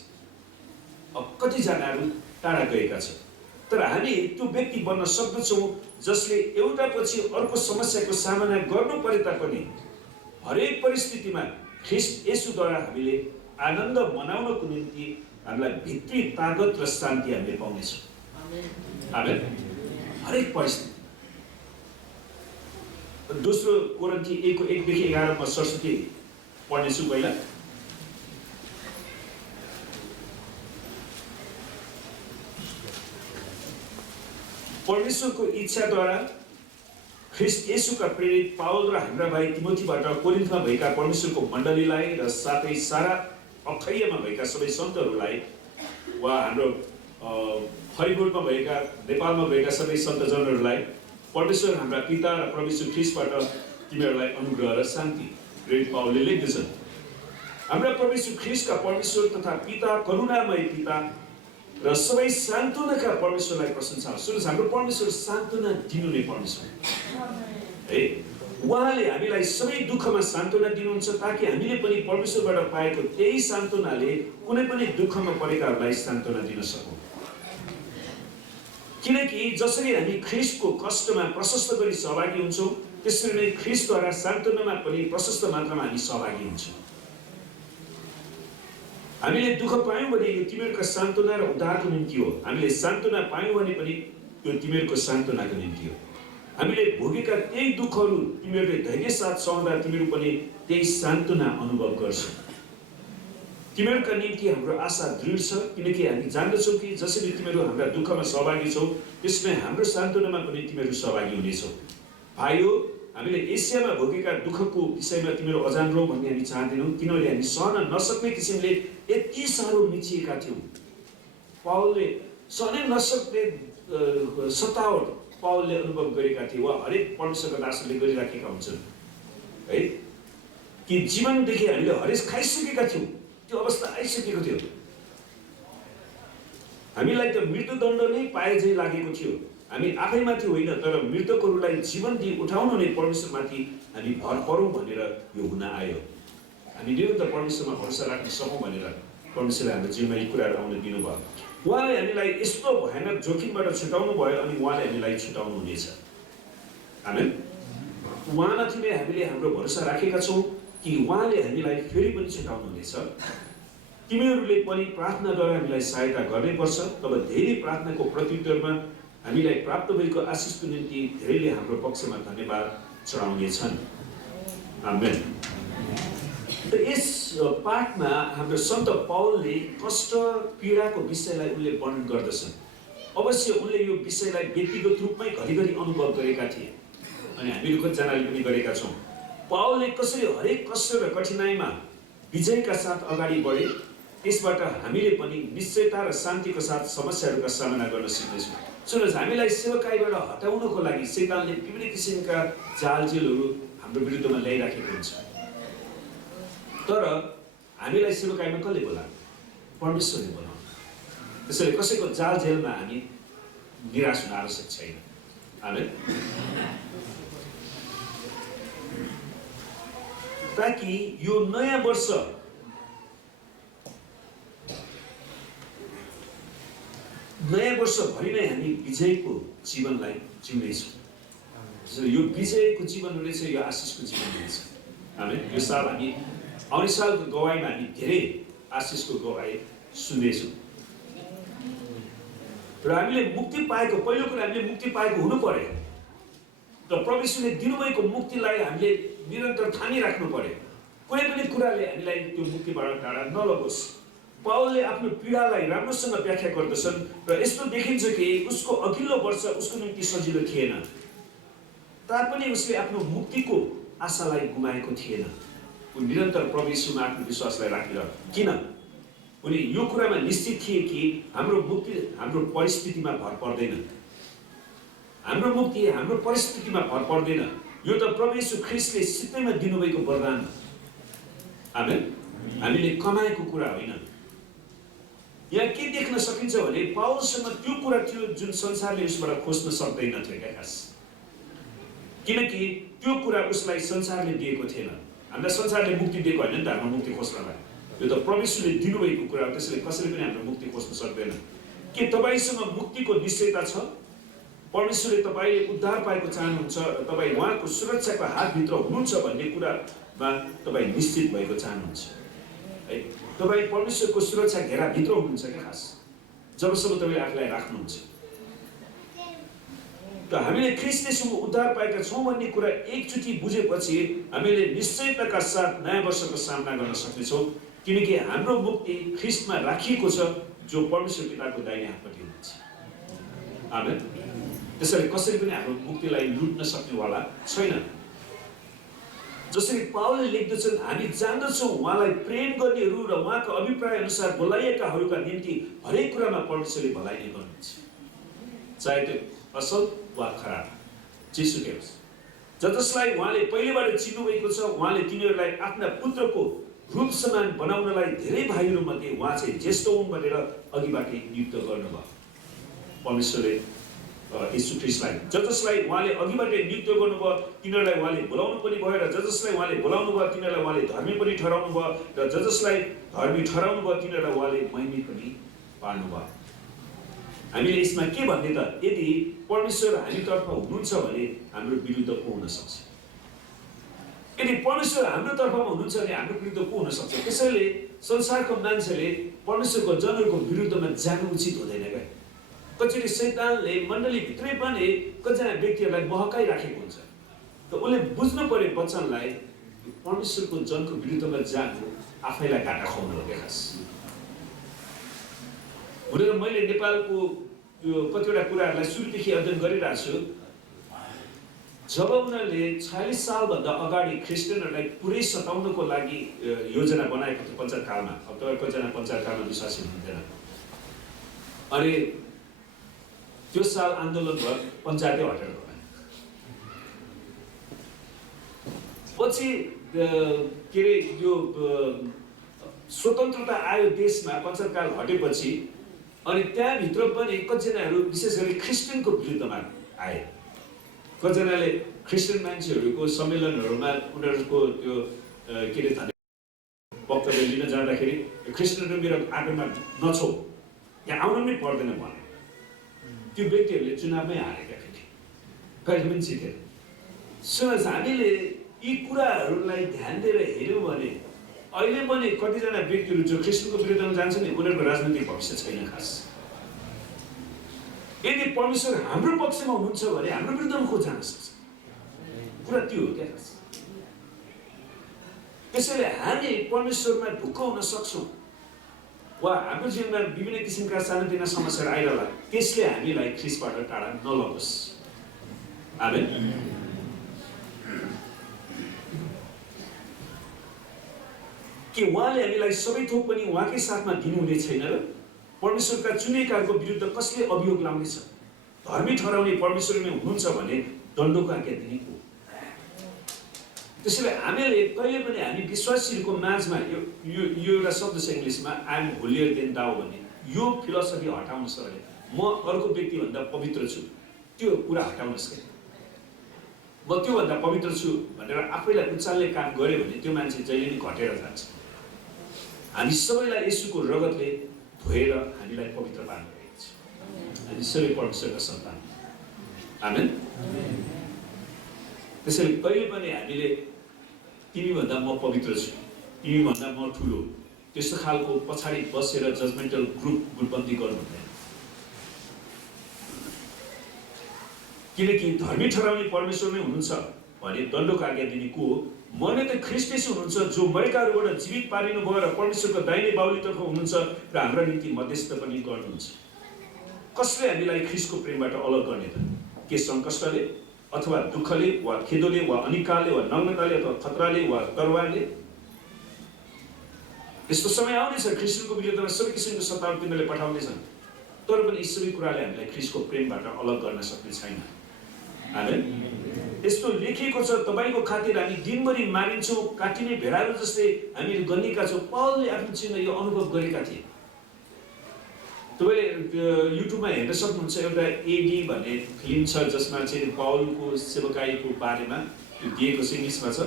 अब कतिजनाहरू टाढा गएका छन्, तर हामी त्यो व्यक्ति बन्न सक्दछौँ जसले एउटा पछि अर्को समस्याको सामना गर्नु परे तापनि हरेक परिस्थितिमा ख्रिस्ट येशूद्वारा हामीले आनन्द मनाउनको निम्ति हामीलाई भित्री तागत र शान्ति हामीले पाउनेछौँ। आमेन। हरेक परिस्थिति। दोस्रो कोरिन्थी 1:1देखि 11 म सरस्वती पढ्नेछु। पहिला परमेश्वरको इच्छाद्वारा ख्रिस्ट येशूका प्रेरित पावल र हाम्रा भाइ तिमोथीबाट कोरिन्थमा भएका परमेश्वरको मण्डलीलाई र साथै सारा अखैयामा भएका सबै सन्तहरूलाई वा हाम्रो हरिपुरमा भएका, नेपालमा भएका सबै सन्तजनहरूलाई परमेश्वर हाम्रा पिता र परमेश्वर ख्रिस्टबाट तिमीहरूलाई अनुग्रह र शान्ति प्रेरित पावलले लेख्दछन्। हाम्रा परमेश्वर ख्रिस्टका परमेश्वर तथा पिता, करुणामय पिता र सबै सान्त्वनाका परमेश्वरलाई प्रशंसा होस्। सुन्नुहोस्, हाम्रो परमेश्वर सान्त्वना दिनुहुने परमेश्वर है। उहाँले हामीलाई सबै दुःखमा सान्त्वना दिनुहुन्छ ताकि हामीले पनि परमेश्वरबाट पाएको त्यही सान्त्वनाले कुनै पनि दुःखमा परेकाहरूलाई सान्त्वना दिन सकौँ। किनकि जसरी हामी ख्रिस्टको कष्टमा प्रशस्त गरी सहभागी हुन्छौँ, त्यसरी नै ख्रिस्टद्वारा सान्त्वनामा पनि प्रशस्त मात्रामा हामी सहभागी हुन्छौँ। हामीले दुःख पायौँ भने यो तिमीहरूका सान्त्वना र उद्धारको निम्ति हो। हामीले सान्त्वना पायौँ भने पनि यो तिमीहरूको सान्त्वनाको निम्ति हो। हामीले भोगेका त्यही दुःखहरू तिमीहरूले धैर्य साथ सहँदा तिमीहरू पनि त्यही सान्त्वना अनुभव गर्छौ। तिमीहरूका निम्ति हाम्रो आशा दृढ छ, किनकि हामी जान्दछौँ कि जसरी तिमीहरू हाम्रा दुःखमा सहभागी छौ, त्यसमै हाम्रो सान्त्वनामा पनि तिमीहरू सहभागी हुनेछौ। भाइयो, हामीले एसियामा भोगेका दुःखको विषयमा तिमीहरू अजान रहो भन्ने हामी चाहँदैनौँ, किनभने हामी सहन नसक्ने किसिमले यति साह्रो मिचिएका थियौँ। पावलले सहनै नसक्ने सतावट पावलले अनुभव गरेका थिए वा हरेक परमेश्वरका दासहरूले गरिराखेका हुन्छन् है, कि जीवनदेखि हामीले हरेस खाइसकेका थियौँ। त्यो अवस्था आइसकेको थियो। हामीलाई त मृत्युदण्ड नै पाए झै लागेको थियो। हामी आफैमाथि होइन, तर मृतकहरूलाई जीवन दिई उठाउनु नै परमेश्वरमाथि हामी भर परौँ भनेर यो हुन आयो। हामी निरन्तर परमेश्वरमा भरोसा राख्न सकौँ भनेर परमेश्वरले हाम्रो जीवनमा यी कुराहरू आउन दिनुभयो। उहाँले हामीलाई यस्तो भयानक जोखिमबाट छुटाउनु भयो अनि उहाँले हामीलाई छुटाउनु हुनेछ। आमेन। उहाँमाथि नै हामीले हाम्रो भरोसा राखेका छौँ कि उहाँले हामीलाई फेरि पनि छुटाउनु हुनेछ। तिमीहरूले पनि प्रार्थनाद्वारा हामीलाई सहायता गर्नैपर्छ, तब धेरै प्रार्थनाको प्रत्युत्तरमा हामीलाई प्राप्त भएको आशिषको निम्ति धेरैले हाम्रो पक्षमा धन्यवाद चढाउनेछन्। आमेन। यस पाठमा हाम्रो सन्त पावलले कष्ट पीडाको विषयलाई उनले वर्णन गर्दछन्। अवश्य उनले यो विषयलाई व्यक्तिगत रूपमै घरिघरि अनुभव गरेका थिए अनि हामीहरू कतिजनाले पनि गरेका छौँ। पावलले कसरी हरेक कष्ट र कठिनाइमा विजयका साथ अगाडि बढे, त्यसबाट हामीले पनि निश्चयता र शान्तिको साथ समस्याहरूका सामना गर्न सिक्नेछौँ। सुन्नुहोस्, हामीलाई सेवकाईबाट हटाउनको लागि शैतानले विभिन्न किसिमका जालजेलहरू हाम्रो विरुद्धमा ल्याइराखेको हुन्छ। तर हामीलाई सेवकाईमा कसले बोलायो? परमेश्वरले बोलाउनु। त्यसैले कसैको जालजेलमा हामी निराश हुन आवश्यक छैन। आमेन। ताकि यो नयाँ वर्ष भरि नै हामी विजयको जीवनलाई जिउनेछौँ। यो विजयको जीवन हुनेछ, यो आशिषको जीवन हुनेछ। आमेन। यो साल हामी आउने सालको गवाईमा हामी धेरै आशिषको गवाई सुन्नेछौँ र हामीले मुक्ति पाएको, पहिलो कुरा हामीले मुक्ति पाएको हुनु पर्यो र प्रभु यीशुले दिनुभएको मुक्तिलाई हामीले निरन्तर थामिराख्नु पर्यो। कुनै पनि कुराले हामीलाई त्यो मुक्तिबाट टाढा नलगोस्। पावलले आफ्नो पीडालाई राम्रोसँग व्याख्या गर्दछन् र यस्तो देखिन्छ कि उसको अघिल्लो वर्ष उसको निम्ति सजिलो थिएन, तापनि उसले आफ्नो मुक्तिको आशालाई गुमाएको थिएन। ऊ निरन्तर प्रभु यीशुमा आफ्नो विश्वासलाई राखेर, किन उनी यो कुरामा निश्चित थिए कि हाम्रो मुक्ति हाम्रो परिस्थितिमा भर पर्दैन, हाम्रो मुक्ति हाम्रो परिस्थितिमा भर पर्दैन। यो त प्रभु यीशु ख्रीष्टले सित्तैमा दिनुभएको वरदान हो। आमेन। हामीले कमाएको कुरा होइन। यहाँ के देख्न सकिन्छ भने पावलसँग त्यो कुरा थियो जुन संसारले उसबाट खोज्न सक्दैन थियो क्या खास, किनकि त्यो कुरा उसलाई संसारले दिएको थिएन। हामीलाई संसारले मुक्ति दिएको होइन नि त हाम्रो मुक्ति खोज्नलाई। यो त प्रभु यीशुले दिनुभएको कुरा हो, त्यसले कसैले पनि हाम्रो मुक्ति खोज्न सक्दैन। के तपाईँसँग मुक्तिको निश्चयता छ? परमेश्वरले तपाईँले उद्धार पाएको चाहनुहुन्छ र तपाईँ उहाँको सुरक्षाको हातभित्र हुनुहुन्छ भन्ने कुरामा तपाईँ निश्चित भएको चाहनुहुन्छ है। तपाईँ परमेश्वरको सुरक्षा घेराभित्र हुनुहुन्छ क्या खास, जबसम्म तपाईँले आफूलाई राख्नुहुन्छ। त हामीले ख्रीष्टसँग उद्धार पाएका छौँ भन्ने कुरा एकचोटि बुझेपछि हामीले निश्चयताका साथ नयाँ वर्षको सामना गर्न सक्नेछौँ, किनकि हाम्रो मुक्ति ख्रीष्टमा राखिएको छ जो परमेश्वर पिताको दाहिने हातपट्टि हुनुहुन्छ। आमेन। त्यसैले कसैले पनि हाम्रो मुक्तिलाई लुट्न सक्नेवाला छैन। जसरी पावलले लेख्दछन्, हामी जान्दछौँ उहाँलाई प्रेम गर्नेहरू र उहाँको अभिप्राय अनुसार बोलाइएकाहरूका निम्ति हरेक कुरामा परमेश्वरले भलाइ नै गर्नुहुन्छ, चाहे त्यो असल वा खराब जेसुकै होस्। जसलाई उहाँले पहिलेबाट चिन्नुभएको छ, उहाँले तिनीहरूलाई आफ्ना पुत्रको रूप समान बनाउनलाई धेरै भाइहरूमध्ये उहाँ चाहिँ ज्येष्ठ हुन् भनेर अघिबाटै नियुक्त गर्नुभयो। परमेश्वरले यीशु ख्रीष्टलाई जसलाई उहाँले अघिबाटै नियुक्त गर्नुभयो तिनीहरूलाई उहाँले बोलाउनु पनि भयो र जसलाई उहाँले बोलाउनु भयो तिनीहरूलाई उहाँले धर्मी पनि ठहराउनु भयो र जसलाई धर्मी ठहराउनु भयो तिनीहरूलाई उहाँले महिमित पनि पार्नु भयो। हामीले यसमा के भन्ने त, यदि परमेश्वर हामीतर्फ हुनुहुन्छ भने हाम्रो विरुद्ध को हुन सक्छ? यदि परमेश्वर हाम्रो तर्फमा हुनुहुन्छ भने हाम्रो विरुद्ध को हुन सक्छ? त्यसैले संसारको मान्छेले परमेश्वरको जनहरूको विरुद्धमा जानु उचित हुँदैन क्या। कतिचोटि शैतानले मण्डलीभित्रै पनि कतिजना व्यक्तिहरूलाई बहकाइराखेको हुन्छ। त उसले बुझ्नु पर्यो वचनलाई, परमेश्वरको जनको विरुद्धमा जानु आफैलाई घाटा खुवाउनु हो क्या खास। हुन त मैले नेपालको यो कतिवटा कुराहरूलाई सुरुदेखि अध्ययन गरिरहेको छु। जब उनीहरूले 46 सालभन्दा अगाडि क्रिस्चियनहरूलाई पुरै सताउनको लागि योजना बनाएको थियो पञ्चायत कालमा, अब तपाईँ कतिजना पञ्चायत कालमा विश्वासी हुनुहुँदैन, अनि त्यो साल आन्दोलन भयो, पञ्चायतै हटेर गयो। पछि के अरे यो स्वतन्त्रता आयो देशमा, पञ्चायत काल हटेपछि, अनि त्यहाँभित्र पनि कतिजनाहरू विशेष गरी क्रिस्चियनको विरुद्धमा आए। कतिजनाले क्रिस्चियन मान्छेहरूको सम्मेलनहरूमा उनीहरूको त्यो के अरे वक्तव्य लिन जाँदाखेरि क्रिस्चियनहरू मेरो आगमनमा नछौ यहाँ आउनु पनि पर्दैन भने त्यो व्यक्तिहरूले चुनावमै हारेका थिए, कहिले पनि जितेर। सुन्नुहोस्, हामीले यी कुराहरूलाई ध्यान दिएर हेऱ्यौँ भने अहिले पनि कतिजना व्यक्तिहरू जो ख्रिस्टको विरुद्धमा जान्छन् नि, उनीहरूको राजनैतिक भविष्य छैन खास। यदि परमेश्वर हाम्रो पक्षमा हुनुहुन्छ भने हाम्रो विरुद्धमा को जान सक्छ? कुरा त्यो हो क्या। त्यसैले हामी परमेश्वरमा ढुक्क हुन सक्छौँ वा हाम्रो जीवनमा विभिन्न किसिमका सानोतिना समस्याहरू आइरहला, त्यसले हामीलाई ख्रिस्टबाट टाढा नलगोस्। आमेन। कि उहाँले हामीलाई सबै थोक पनि उहाँकै साथमा दिनुहुने छैन र परमेश्वरका चुनेकाहरूको विरुद्ध कसले अभियोग लाउनेछ? धर्मी ठहराउने परमेश्वर नै हुनुहुन्छ भने दण्डको आज्ञा दिने को? त्यसैले हामीले कहिले पनि हामी विश्वासीहरूको माझमा यो एउटा शब्द छ इङ्ग्लिसमा, आई एम होलियर देन दाउ भन्ने, यो फिलोसफी हटाउनुहोस् भने म अर्को व्यक्तिभन्दा पवित्र छु, त्यो कुरा हटाउनुहोस् क्या। म त्योभन्दा पवित्र छु भनेर आफैलाई उचाल्ने काम गर्यो भने त्यो मान्छे जहिले पनि घटेर जान्छ। हामी सबैलाई येशूको रगतले धोएर हामीलाई पवित्र पार्नुभएको छ। हामी सबै परमेश्वरका सन्तान। आमेन। त्यसैले कहिले पनि हामीले तिमीभन्दा म पवित्र छु, तिमीभन्दा म ठुलो, त्यस्तो खालको पछाडि बसेर जजमेन्टल ग्रुपबन्दी गर्नु हुँदैन। किनकि धर्मी ठहराउने परमेश्वर नै हुनुहुन्छ भने दण्डको आज्ञा दिने को हो? मर्ने त ख्रिस्ट येशू हुनुहुन्छ जो मरेकाहरूबाट जीवित पारिनु भयो र परमेश्वरको दाहिने बाहुलीतर्फ हुनुहुन्छ र हाम्रो निम्ति मध्यस्थ पनि गर्नुहुन्छ। कसले हामीलाई ख्रिस्टको प्रेमबाट अलग गर्ने त? के सङ्कष्टले अथवा दुःखले वा खेदोले वा अनिकालले वा नग्नताले अथवा खतराले वा तरवारले? यस्तो समय आउनेछ ख्रिस्टको विरुद्धमा सबै किसिमको सताव तिनीहरूले पठाउनेछन्, तर पनि यी सबै कुराले हामीलाई ख्रिस्टको प्रेमबाट अलग गर्न सक्ने छैन। आमेन। यस्तो लेखिएको छ, तपाईँको खातिर हामी दिनभरि मारिन्छौँ, काटिने भेडाहरू जस्तै हामीले गनिएका छौँ। पौलले आफ्नो जीवनमा यो अनुभव गरेका थिए। तपाईँले युट्युबमा हेर्न सक्नुहुन्छ, एउटा एडी भन्ने फिल्म छ जसमा चाहिँ पौलको सेवकाईको बारेमा दिएको छ, इङ्ग्लिसमा छ।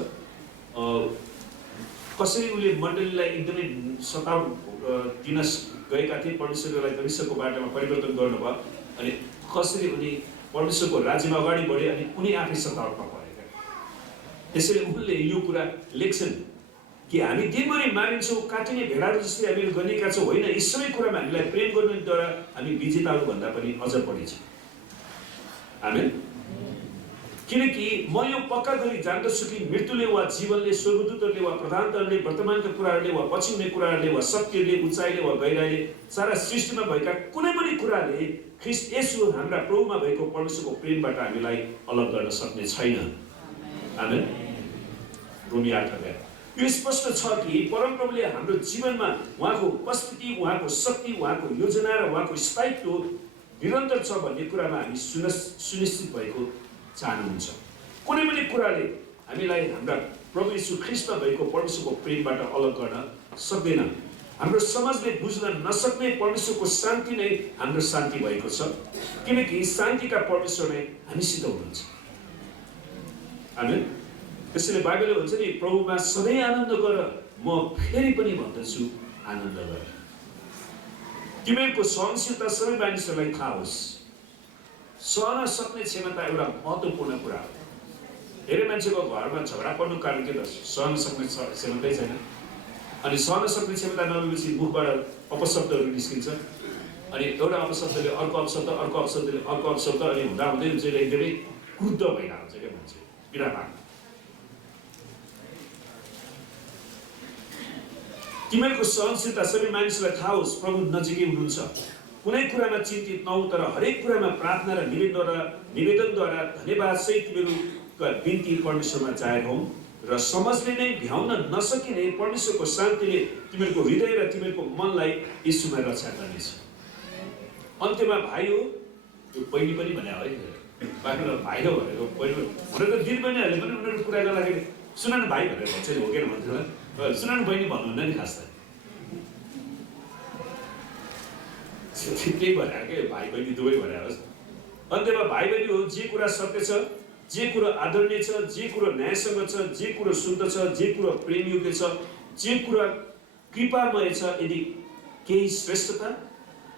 कसरी उसले मण्डलीलाई एकदमै सताव दिन गएका थिए, परमेश्वरलाई परमेश्वरको बाटोमा परिवर्तन गर्नुभयो, अनि कसरी उनी परमेश्वरको राज्यमा अगाडि बढे अनि उनी आफै सतावमा परेका। त्यसैले उनले यो कुरा लेख्छन् कि हामी दिनभरि मारिन्छौँ, काटिने भेडाहरू जस्तै हामीले गनिएका छौँ, होइन, यी सबै कुरामा हामीलाई प्रेम गर्नुद्वारा हामी विजेताहरू भन्दा पनि अझ बढी छौँ। आमेन। किनकि म यो पक्का गरी जान्दछु कि मृत्युले वा जीवनले, स्वर्गदूतहरूले वा प्रधानताहरूले, वर्तमानका कुराहरूले वा पछि हुने कुराहरूले वा शक्तिहरूले, उचाइले वा गहिराइले, सारा सृष्टिमा भएका कुनै पनि कुराले ख्रिस्ट येशू हाम्रा प्रभुमा भएको परमेश्वरको प्रेमबाट हामीलाई अलग गर्न सक्ने छैन। आमेन। रोमी 8:11। यो स्पष्ट छ कि परमप्रभुले हाम्रो जीवनमा उहाँको उपस्थिति, उहाँको शक्ति, उहाँको योजना र उहाँको स्थायित्व निरन्तर छ भन्ने कुरामा हामी सुनिश्चित भएको चाहनुहुन्छ। कुनै पनि कुराले हामीलाई हाम्रा प्रभु येशू ख्रिस्टमा भएको परमेश्वरको प्रेमबाट अलग गर्न सक्दैन। हाम्रो समाजले बुझ्न नसक्ने परमेश्वरको शान्ति नै हाम्रो शान्ति भएको छ, किनकि शान्तिका परमेश्वर नै हामीसित हुनुहुन्छ। आमेन। त्यसैले बाइबलले भन्छ नि, प्रभुमा सधैँ आनन्द गर, म फेरि पनि भन्दछु आनन्द गर। तिमीहरूको सहनशीलता सबै मानिसहरूलाई थाहा होस्। सहन सक्ने क्षमता एउटा महत्त्वपूर्ण कुरा हो। धेरै मान्छेको घरमा झगडा पर्नु कारण के त? सहन सक्ने क्षमतै छैन। अनि सहन सक्ने क्षमता नभएपछि मुखबाट अपशब्दहरू निस्किन्छ, अनि एउटा अपशब्दले अर्को अपशब्द, अर्को अपशब्दले अर्को अपशब्द, अनि हुँदा हुँदै हुन्छ एकदमै क्रुद्ध भइरहेको हुन्छ क्या मान्छे, पीडामा। तिमीहरूको सहनशीलता सबै मानिसलाई थाहा होस्, प्रभु नजिकै हुनुहुन्छ। कुनै कुरामा चिन्तित नहौ, तर हरेक कुरामा प्रार्थना र निवेदनद्वारा धन्यवाद सहित तिमीहरूका बिन्ती परमेश्वरमा जाहेर हौ, र समझले नै भ्याउन नसकिने परमेश्वरको शान्तिले तिमीहरूको हृदय र तिमीहरूको मनलाई यीशुमा रक्षा गर्नेछ। अन्त्यमा भाइ हो, यो बहिनी पनि भने है, बाटोमा भाइ हो भनेको बहिनी हुन त दिदीबहिनीहरूले पनि उनीहरूको कुरा गर्दाखेरि सुन न भाइ भनेर भन्छ, होकेन भन्छ, सुन न बहिनी भन्नुहुन्न नि खास त। त्यही भने के भाइ बहिनी दुवै भने होस्। अन्त्यमा भाइ बहिनी हो, जे कुरा सत्य छ, जे कुरो आदरणीय छ, जे कुरो न्यायसँग छ, जे कुरो शुद्ध छ, जे कुरो प्रेमयोग्य छ, जे कुरा कृपामय छ, यदि केही श्रेष्ठता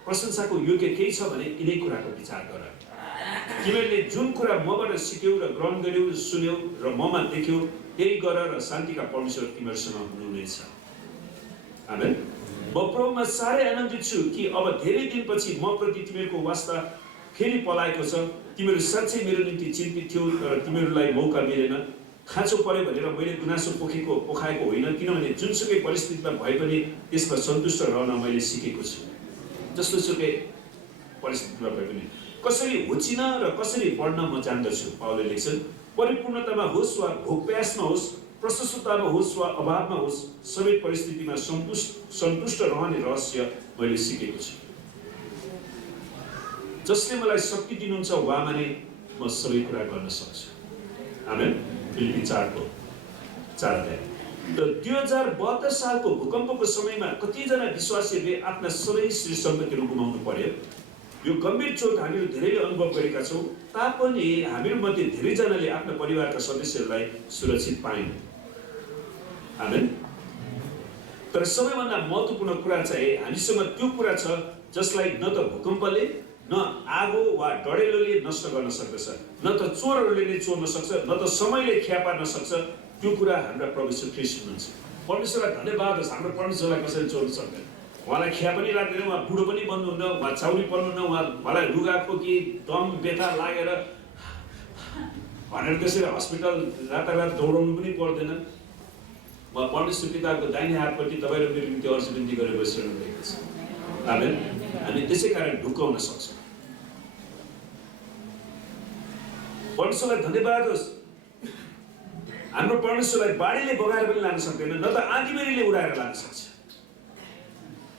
प्रशंसाको योग्य केही छ भने यिनै कुराको विचार गर। तिमीहरूले जुन कुरा मबाट सिक्यौ र ग्रहण गर्यौ, सुन्यौ र ममा देख्यौ त्यही गर र शान्तिका परमेश्वर तिमीहरूसँग हुनुहुनेछ। आमेन। म प्रभुमा साह्रै आनन्दित छु कि अब धेरै दिनपछि म प्रति तिमीहरूको वास्ता फेरि पलाएको छ। तिमीहरू साँच्चै मेरो निम्ति चिन्तित थियौ तर तिमीहरूलाई मौका मिलेन। खाँचो पर्यो भनेर मैले गुनासो पोखाएको होइन, किनभने जुनसुकै परिस्थितिमा भए पनि त्यसमा सन्तुष्ट रहन मैले सिकेको छु। जस्तोसुकै परिस्थितिमा भए पनि कसरी होचिन र कसरी बढ्न म जान्दछु। पावलले लेख्छन्, परिपूर्णतामा होस् वा भोक प्यासमा होस्, प्रशस्ततामा होस् वा अभावमा होस्, सबै परिस्थितिमा सन्तुष्ट रहने रहस्य मैले सिकेको छु। जसले मलाई शक्ति दिनुहुन्छ उहाँमा नै म सबै कुरा गर्न सक्छु। आमेन। फिलिप्पी 4:4। 2072 सालको भूकम्पको समयमा कतिजना विश्वासीहरूले आफ्ना सबै श्री सम्पत्तिहरू गुमाउनु पर्यो। यो गम्भीर चोट हामीहरू धेरैले अनुभव गरेका छौँ, तापनि हामीहरूमध्ये धेरैजनाले आफ्ना परिवारका सदस्यहरूलाई सुरक्षित पाएन। आमेन। तर सबैभन्दा महत्त्वपूर्ण कुरा चाहिँ हामीसँग त्यो कुरा छ जसलाई न त भूकम्पले, न आगो वा डढेलोले नष्ट गर्न सक्दछ, न त चोरहरूले नै चोर्न सक्छ, न त समयले खिया पार्न सक्छ। त्यो कुरा हाम्रा प्रभु यीशु ख्रीष्ट हुनुहुन्छ। परमेश्वरलाई धन्यवाद होस्, हाम्रो परमेश्वरलाई कसैले चोर्न सक्दैन। उहाँलाई खिया पनि लाग्दैन, उहाँ बुढो पनि बन्नुहुन्न, उहाँ चाउरी पर्नुहुन्न, उहाँलाई रुगाको कि दम बेथा लागेर भनेर त्यसरी हस्पिटल रातारात दौडाउनु पनि पर्दैन। उहाँ परमेश्वर पिताको दाहिने हातपट्टि तपाईँ र मेरो निम्ति अर्जी बिन्ती गरेर बसिरहनु भएको छ। आमेन। हामी त्यसै कारण ढुकाउन सक्छौँ। परमेश्वरलाई धन्यवाद होस्। हाम्रो परमेश्वरलाई बाढीले बगाएर पनि लान सक्दैन, न त आँधीबेहरीले उडाएर लान सक्छ।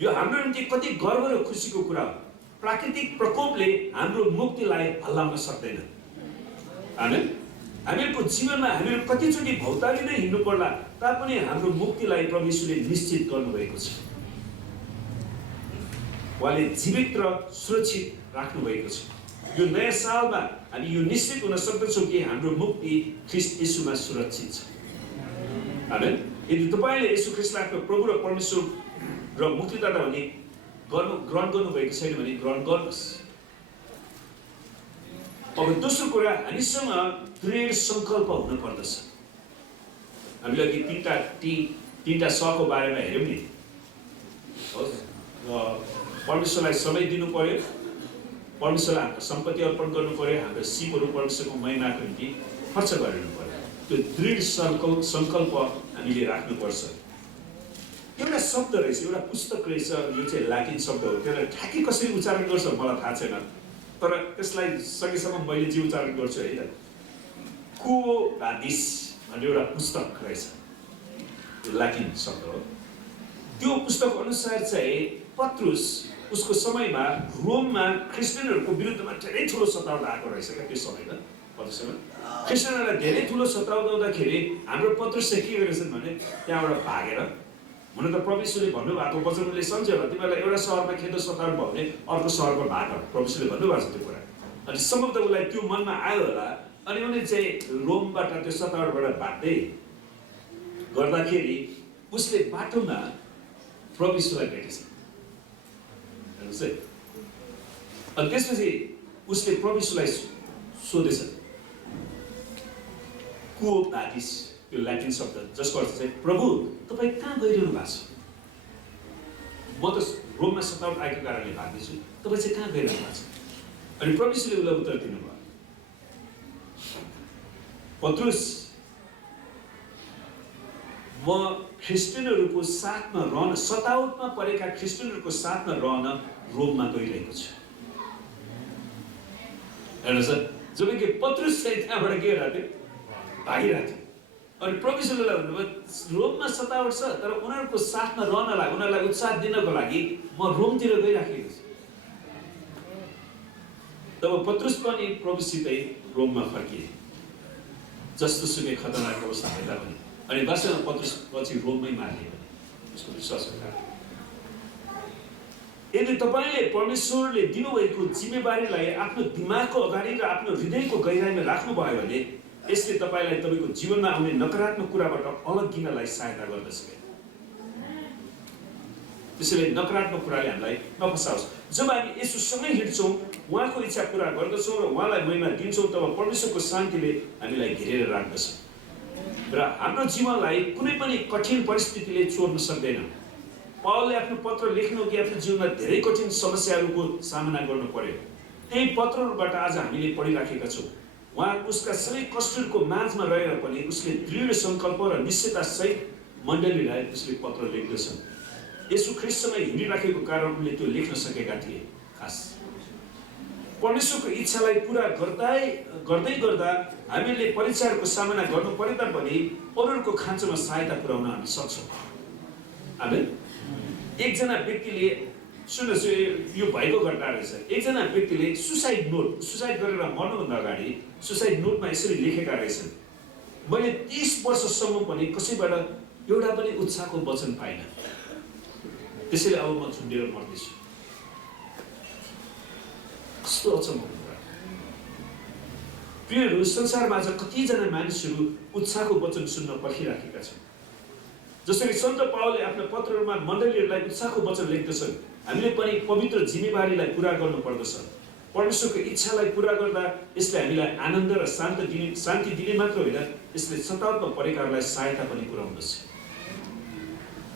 यो हाम्रो निम्ति कति गर्व र खुसीको कुरा हो। प्राकृतिक प्रकोपले हाम्रो मुक्तिलाई हल्लाउन सक्दैन। आमेन। हामीहरूको जीवनमा हामीहरू कतिचोटि भौतारी नै हिँड्नु पर्ला तापनि हाम्रो मुक्तिलाई प्रभु यीशुले निश्चित गर्नुभएको छ। उहाँले जीवित र सुरक्षित राख्नु भएको छ। यो नयाँ सालमा हामी यो निश्चित हुन सक्दछौँ कि हाम्रो मुक्ति ख्रीष्ट यीशुमा सुरक्षित छ। आमेन। यदि तपाईँले यीशु ख्रीष्टलाई आफ्नो प्रभु र परमेश्वर र मुक्तिदाता भने ग्रहण गर्नुभएको छैन भने ग्रहण गर्नुहोस्। अब दोस्रो कुरा, हामीसँग दृढ सङ्कल्प हुनु पर्दछ। हामीले अघि तीनटा सको बारेमा हेऱ्यौँ नि। परमेश्वरलाई समय दिनु पर्यो, परमेश्वरलाई हाम्रो सम्पत्ति अर्पण गर्नु पर्यो, हाम्रो सिपहरू परमेश्वरको महिमाको निम्ति खर्च गरिनु पर्यो। त्यो दृढ सङ्कल्प हामीले राख्नुपर्छ। एउटा शब्द रहेछ, एउटा पुस्तक रहेछ, यो चाहिँ ल्याटिन शब्द हो। त्यसलाई ठ्याक्कै कसरी उच्चारण गर्छ मलाई थाहा छैन, तर त्यसलाई सकेसम्म मैले जे उच्चारण गर्छु है त, कुओ भादिस भन्ने एउटा पुस्तक रहेछ, ल्याटिन शब्द हो। त्यो पुस्तक अनुसार चाहिँ पत्रुस उसको समयमा रोममा क्रिस्चियनहरूको विरुद्धमा धेरै ठुलो सतावट आएको रहेछ क्या। त्यो समयमा पत्रुसमा क्रिस्चियनहरूलाई धेरै ठुलो सतावट आउँदाखेरि हाम्रो पत्रुस चाहिँ के गरेछन् भने त्यहाँबाट भागेर, हुन त प्रभु यीशुले भन्नुभएको वचनले सम्झ्यो होला, तिमीहरूलाई एउटा सहरमा खेदो सतावट भयो भने अर्को सहरमा भाग। प्रभु यीशुले भन्नुभएको छ त्यो कुरा। अनि सम्भवतः उसलाई त्यो मनमा आयो होला, अनि उनी चाहिँ रोमबाट त्यो सतावटबाट भाग्दै गर्दाखेरि उसले बाटोमा प्रभु यीशुलाई भेटेछ। अनि त्यसपछि उसले प्रभु यीशुलाई सोधेछ, को भाटिस, त्यो ल्याटिन शब्द जसको अर्थ चाहिँ प्रभु तपाईँ कहाँ गइरहनु भएको छ? म त रोममा सतावट आएको कारणले भाग्दैछु, तपाईँ चाहिँ कहाँ गइरहनु भएको छ? अनि प्रभु यीशुले उसलाई उत्तर दिनुभयो, पत्रुस म ख्रिस्टियनहरूको साथमा रहन, सतावटमा परेका ख्रिस्टियनहरूको साथमा रहन रोममा गइरहेको छु। हेर्नुहोस्, जब कि पत्रुस चाहिँ त्यहाँबाट के गरिरहेको थियो, भागिरहेको थियो। अनि प्रभु यीशुले भन्नुभयो रोममा सतावट छ, तर उनीहरूको साथमा रहनलाई, उनीहरूलाई उत्साह दिनको लागि म रोमतिर गइराखेको छु। तब पत्रुस पनि प्रभुसितै रोममा फर्किए, जस्तो सुकै खतरनाक अवस्था भए तापनि। अनि वास्तवमा पत्रुस पछि रोममै मारिए उसको विश्वासको कारण। यदि तपाईँले परमेश्वरले दिनुभएको जिम्मेवारीलाई आफ्नो दिमागको अगाडि र आफ्नो हृदयको गहिराइमा राख्नुभयो भने यसले तपाईँलाई तपाईँको जीवनमा आउने नकारात्मक कुराबाट अलग गिनलाई सहायता गर्दछ। त्यसैले नकारात्मक कुराले हामीलाई नफसाओस्। जब हामी यसुसँगै हिँड्छौँ, उहाँको इच्छा पुरा गर्दछौँ र उहाँलाई महिमा दिन्छौँ, तब परमेश्वरको शान्तिले हामीलाई घेरेर राख्दछ र हाम्रो जीवनलाई कुनै पनि कठिन परिस्थितिले चोर्न सक्दैन। पावलले आफ्नो पत्र लेख्नु कि आफ्नो जीवनमा धेरै कठिन समस्याहरूको सामना गर्नु पर्यो। त्यही पत्रहरूबाट आज हामीले पढिराखेका छौँ। उहाँ उसका सबै कष्टहरूको माझमा रहेर पनि उसले दृढ सङ्कल्प र निश्चयता सहित मण्डलीलाई उसले पत्र लेख्दछन्। यसु ख्रीष्टसँग हिँडिराखेको कारण उनले त्यो लेख्न सकेका थिए। खास परमेश्वरको इच्छालाई पुरा गर्दै गर्दा हामीले परीक्षाहरूको सामना गर्नु परे तापनि अरूहरूको खाँचोमा सहायता पुर्याउन हामी सक्छौँ। आमेन। एकजना व्यक्तिले सुन्नुहोस्, यो भएको घटना रहेछ। एकजना व्यक्तिले सुसाइड गरेर मर्नुभन्दा अगाडि सुसाइड नोटमा यसरी लेखेका रहेछन्, मैले 30 वर्षसम्म पनि कसैबाट एउटा पनि उत्साहको वचन पाइनँ, त्यसैले अब म झुन्डेर मर्दैछु। कस्तो अचम्मको कुरा। प्रियहरू, संसारमा आज कतिजना मानिसहरू उत्साहको वचन सुन्न पर्खिराखेका छन्। जसरी सन्त पावलले आफ्ना पत्रहरूमा मण्डलीहरूलाई उत्साहको वचन लेख्दछन्, हामीले पनि पवित्र जिम्मेवारीलाई पुरा गर्नुपर्दछ। परमेश्वरको इच्छालाई पुरा गर्दा यसले हामीलाई आनन्द र शान्ति दिने मात्र होइन, यसले सतावमा परेकाहरूलाई सहायता पनि पुर्याउँदछ।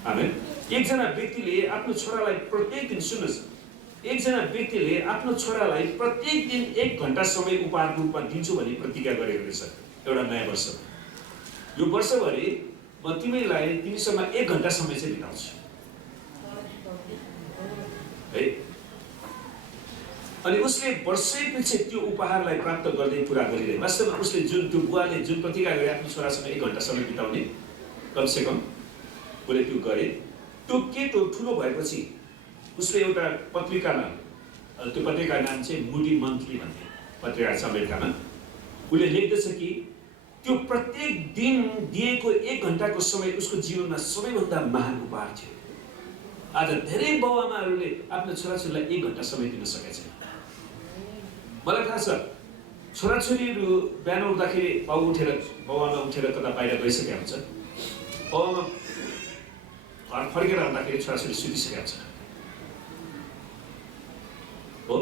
आमेन। एकजना व्यक्तिले आफ्नो छोरालाई प्रत्येक दिन, सुन्नुहोस्, एकजना व्यक्तिले आफ्नो छोरालाई प्रत्येक दिन 1 घण्टा समय उपहारको रूपमा दिन्छु भनी प्रतिज्ञा गरेको रहेछ एउटा नयाँ वर्षमा। यो वर्षभरि म तिमीसँग 1 घण्टा समय चाहिँ बिताउँछु है। अनि उसले वर्षैपछि त्यो उपहारलाई प्राप्त गर्दै पुरा गरिरहे। वास्तवमा उसले त्यो बुवाले जुन प्रतिज्ञा गरे आफ्नो छोरासँग 1 घण्टा समय बिताउने, कमसेकम उसले त्यो गरे। त्यो केटो ठुलो भएपछि उसले एउटा पत्रिकामा, त्यो पत्रिकाको नाम चाहिँ मुडी मन्थली भन्ने पत्रिका छ अमेरिकामा, उसले लेख्दछ कि त्यो प्रत्येक दिन दिएको 1 घण्टाको समय उसको जीवनमा सबैभन्दा महान उपहार थियो। आज धेरै बाबुआमाहरूले आफ्नो छोराछोरीलाई 1 घण्टा समय दिन सकेका छैन। मलाई थाहा छ, छोराछोरीहरू बिहान उठ्दाखेरि बाबुआमा उठेर कता बाहिर गइसकेका हुन्छ, बाबुआमा घर फर्केर आउँदाखेरि छोराछोरी सुतिसकेका हुन्छ हो।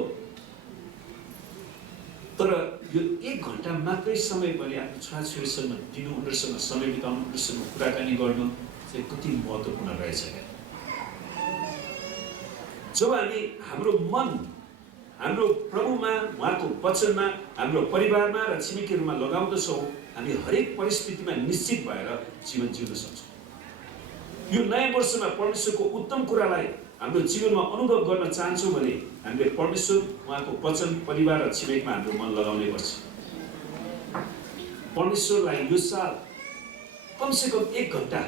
तर यो 1 घण्टा मात्रै समय पनि आफ्नो छोराछोरीसँग दिनु, उनीहरूसँग समय बिताउनु, उनीहरूसँग कुराकानी गर्नु चाहिँ कति महत्त्वपूर्ण रहेछ क्या। जब हामी हाम्रो मन हाम्रो प्रभुमा, उहाँको वचनमा, हाम्रो परिवारमा र छिमेकीहरूमा लगाउँदछौँ, हामी हरेक परिस्थितिमा निश्चित भएर जीवन जिउन सक्छौँ। यो नयाँ वर्षमा परमेश्वरको उत्तम कुरालाई हाम्रो जीवनमा अनुभव गर्न चाहन्छौँ भने हामीले परमेश्वर, उहाँको वचन, परिवार र छिमेकमा हाम्रो मन लगाउनै पर्छ। परमेश्वरलाई यो साल कमसेकम 1 घण्टा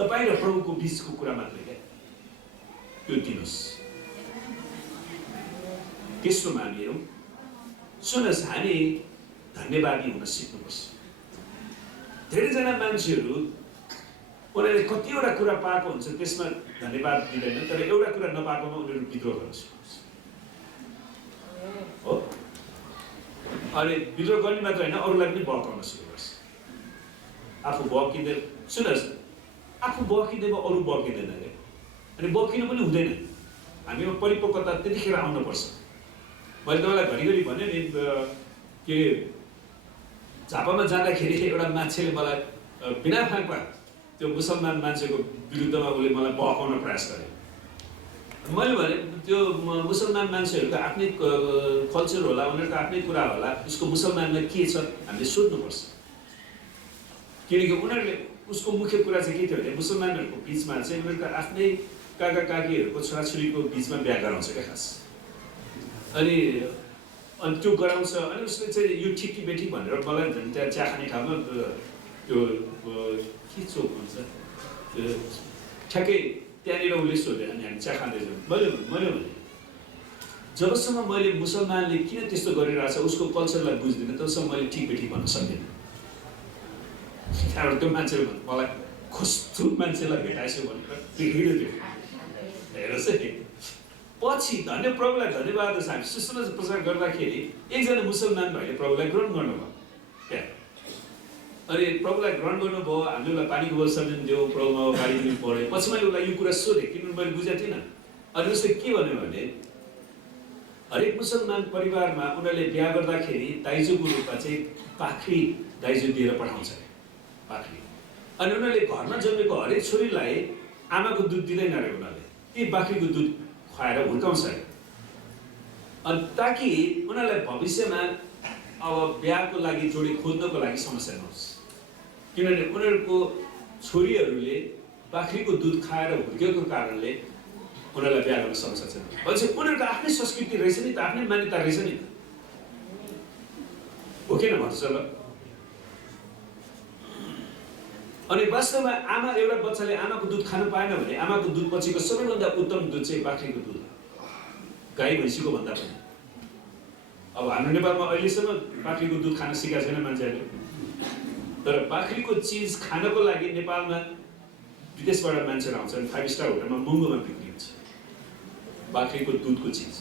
तपाईँ र प्रभुको बिचको कुरा मात्रै क्या त्यो दिनुहोस्। तेस्रोमा हामी हेरौँ, सुन्नुहोस्, हामी धन्यवादी हुन सिक्नुपर्छ। धेरैजना मान्छेहरू उनीहरूले कतिवटा कुरा पाएको हुन्छ, त्यसमा धन्यवाद दिँदैन, तर एउटा कुरा नपाएकोमा उनीहरू विद्रोह गर्न सक्छ हो। अनि विद्रोह गर्ने मात्र होइन, अरूलाई पनि बहकाउन सुरु गर्छ। आफू बहकिँदैन, सुन्नुहोस्, आफू बहकिँदैमा अरू बहकिँदैन क्या, अनि बहकिनु पनि हुँदैन। हामीमा परिपक्वता त्यतिखेर आउनुपर्छ। मैले तपाईँलाई घरिघरि भने नि, के झापामा जाँदाखेरि एउटा मान्छेले मलाई बिना फाँकमा त्यो मुसलमान मान्छेको विरुद्धमा उसले मलाई बहकाउन प्रयास गरे। मैले भने त्यो मुसलमान मान्छेहरूको आफ्नै कल्चर होला, उनीहरूको आफ्नै कुरा होला, उसको मुसलमानमा के छ हामीले सोध्नुपर्छ। किनकि उनीहरूले, उसको मुख्य कुरा चाहिँ के थियो भने मुसलमानहरूको बिचमा चाहिँ उनीहरूको आफ्नै काका काकीहरूको छोराछोरीको बिचमा बिहा गराउँछ क्या खास। अनि त्यो गराउँछ, अनि उसले चाहिँ यो ठिक कि बेठिक भनेर मलाई त्यहाँ चिया खाने ठाउँमा त्यो के चोक भन्छ ठ्याक्कै त्यहाँनिर उसले सोध्यो, अनि हामी चिया खाँदैछौँ। मैले भने जबसम्म मैले मुसलमानले किन त्यस्तो गरिरहेछ उसको कल्चरलाई बुझ्दिनँ, तबसम्म मैले ठिक बेठिक भन्न सक्दिनँ। त्यहाँबाट त्यो मान्छेले मलाई कस्तो मान्छेलाई भेटाएछु भनेर हिँड्यो त्यो हेर्नुहोस् है। पछि धन्य प्रभुलाई धन्यवाद छ, हामी सुसमाचार प्रचार गर्दाखेरि एकजना मुसलमान भाइले प्रभुलाई ग्रहण गर्नुभयो। त्यहाँ अनि प्रभुलाई ग्रहण गर्नुभयो, हामीले उसलाई पानीको विसर्जन दियो, प्रभुमा गाडी पनि पढ्यो। पछि मैले उसलाई यो कुरा सोधेँ, किनभने मैले बुझेको थिइनँ। अनि उसले के भन्यो भने हरेक मुसलमान परिवारमा उनीहरूले बिहा गर्दाखेरि दाइजोको रूपमा चाहिँ पाखरी दाइजो दिएर पठाउँछ पाखरी। अनि उनीहरूले घरमा जन्मेको हरेक छोरीलाई आमाको दुध दिँदैन अरे उनीहरूले, ती बाख्रीको दुध खुवाएर हुर्काउँछ अरे। अनि ताकि उनीहरूलाई भविष्यमा अब बिहाको लागि जोडी खोज्नको लागि समस्या नहोस्, किनभने उनीहरूको छोरीहरूले बाख्रीको दुध खाएर हुर्केको कारणले उनीहरूलाई बिहा गर्न समस्या छैन। भनेपछि उनीहरूको आफ्नै संस्कृति रहेछ नि त, आफ्नै मान्यता रहेछ नि त, हो किन भन्छु ल। अनि वास्तवमा आमा एउटा बच्चाले आमाको दुध खान पाएन भने आमाको दुध पछिको सबैभन्दा उत्तम दुध चाहिँ बाख्रीको दुध हो, गाई भैँसीको भन्दा पनि। अब हाम्रो नेपालमा अहिलेसम्म बाख्रीको दुध खान सिकेको छैन मान्छेहरूले, तर बाख्रीको चिज खानको लागि नेपालमा विदेशबाट मान्छेहरू आउँछन्, 5 स्टार होटलमा महँगोमा बिक्री हुन्छ बाख्रीको दुधको चिज।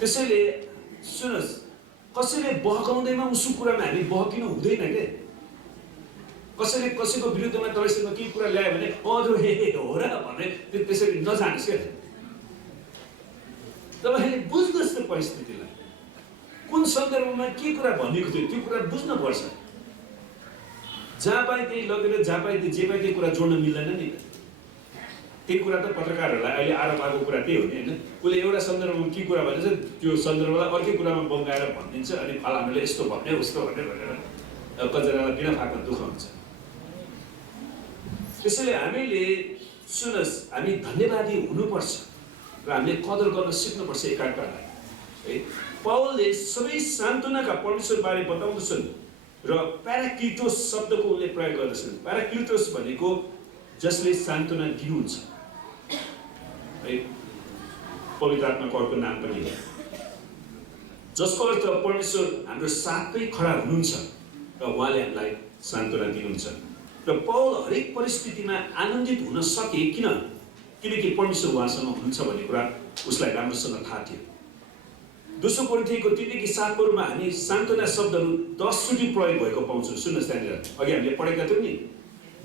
त्यसैले सुन्नुहोस्, कसैले बहकाउँदैमा उसको कुरामा हामी बहकिनु हुँदैन के। कसैले कसैको विरुद्धमा तपाईँसँग केही कुरा ल्यायो भने अझ हे हो र भने त्यसरी नजानुहोस् क्या। तपाईँले बुझ्नुहोस् त परिस्थितिलाई, कुन सन्दर्भमा के कुरा भनेको थियो त्यो कुरा बुझ्नुपर्छ। जहाँ पाए त्यही लगेर जहाँ पाए जे पाए त्यही कुरा जोड्न मिल्दैन नि त। त्यही कुरा त पत्रकारहरूलाई अहिले आरोप आएको कुरा त्यही हो नि होइन। उसले एउटा सन्दर्भमा के कुरा भनेछ त्यो सन्दर्भलाई अर्कै कुरामा बङ्गाएर भनिदिन्छ, अनि फलानाले यस्तो भन्यो उस्तो भन्यो भनेर कतिजनालाई बिना फाकमा दुःख हुन्छ। त्यसैले हामीले सुन्नुहोस्, हामी धन्यवादी हुनुपर्छ र हामीले कदर गर्न सिक्नुपर्छ एकाअर्कालाई है। पावलले सबै सान्त्वनाका परमेश्वरबारे बताउँदछन् र प्याराक्लिटोस शब्दको उनले प्रयोग गर्दछन्। प्याराक्लिटोस भनेको जसले सान्त्वना दिनुहुन्छ है, पवित्र आत्माको अर्को नाम पनि हो, जसको अर्थ परमेश्वर हाम्रो साथै खडा हुनुहुन्छ र उहाँले हामीलाई सान्त्वना दिनुहुन्छ। र पावल हरेक परिस्थितिमा आनन्दित हुन सके, किनकि परमेश्वर उहाँसँग हुनुहुन्छ भन्ने कुरा उसलाई राम्रोसँग थाहा थियो। 2 कोरिन्थीको 3:7 हामी सान्त्वना शब्दहरू 10 चोटि प्रयोग भएको पाउँछौँ। सुन्नुहोस्, त्यहाँनिर अघि हामीले पढेका थियौँ नि,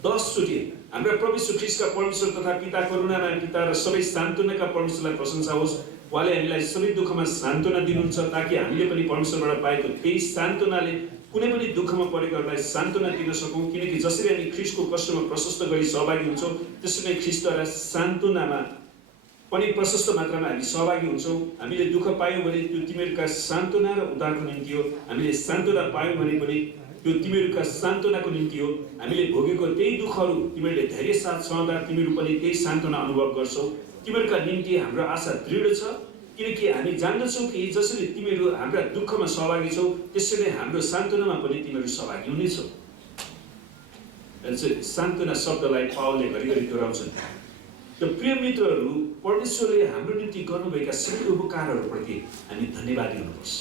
10 चोटि हाम्रा प्रभु यीशु ख्रीष्टका परमेश्वर तथा पिता करुणामय पिता र सबै सान्त्वनाका परमेश्वरलाई प्रशंसा होस्। उहाँले हामीलाई सबै दुःखमा सान्त्वना दिनुहुन्छ ताकि हामीले पनि परमेश्वरबाट पाएको त्यही सान्त्वनाले कुनै पनि दुःखमा परेकाहरूलाई सान्त्वना दिन सकौँ। किनकि जसरी हामी ख्रीष्टको कष्टमा प्रशस्त गरी सहभागी हुन्छौँ, त्यसरी नै ख्रीष्टद्वारा सान्त्वनामा पनि प्रशस्त मात्रामा हामी सहभागी हुन्छौँ। हामीले दुःख पायौँ भने त्यो तिमीहरूका सान्त्वना र उद्धारको निम्ति हो, हामीले सान्त्वना पायौँ भने पनि त्यो तिमीहरूका सान्त्वनाको निम्ति हो। हामीले भोगेको त्यही दुःखहरू तिमीहरूले धैर्य साथ सहँदा तिमीहरू पनि त्यही सान्त्वना अनुभव गर्छौ। तिमीहरूका निम्ति हाम्रो आशा दृढ छ, किनकि हामी जान्दछौँ कि जसरी तिमीहरू हाम्रा दुःखमा सहभागी छौ, त्यसरी नै हाम्रो सान्त्वनामा पनि तिमीहरू सहभागी हुनेछौ। सान्त्वना शब्दलाई पावलले घरिघरि दोहोऱ्याउँछन्। र प्रिय मित्रहरू, परमेश्वरले हाम्रो निम्ति गर्नुभएका सबै उपकारहरूप्रति हामी धन्यवादी हुनुपर्छ।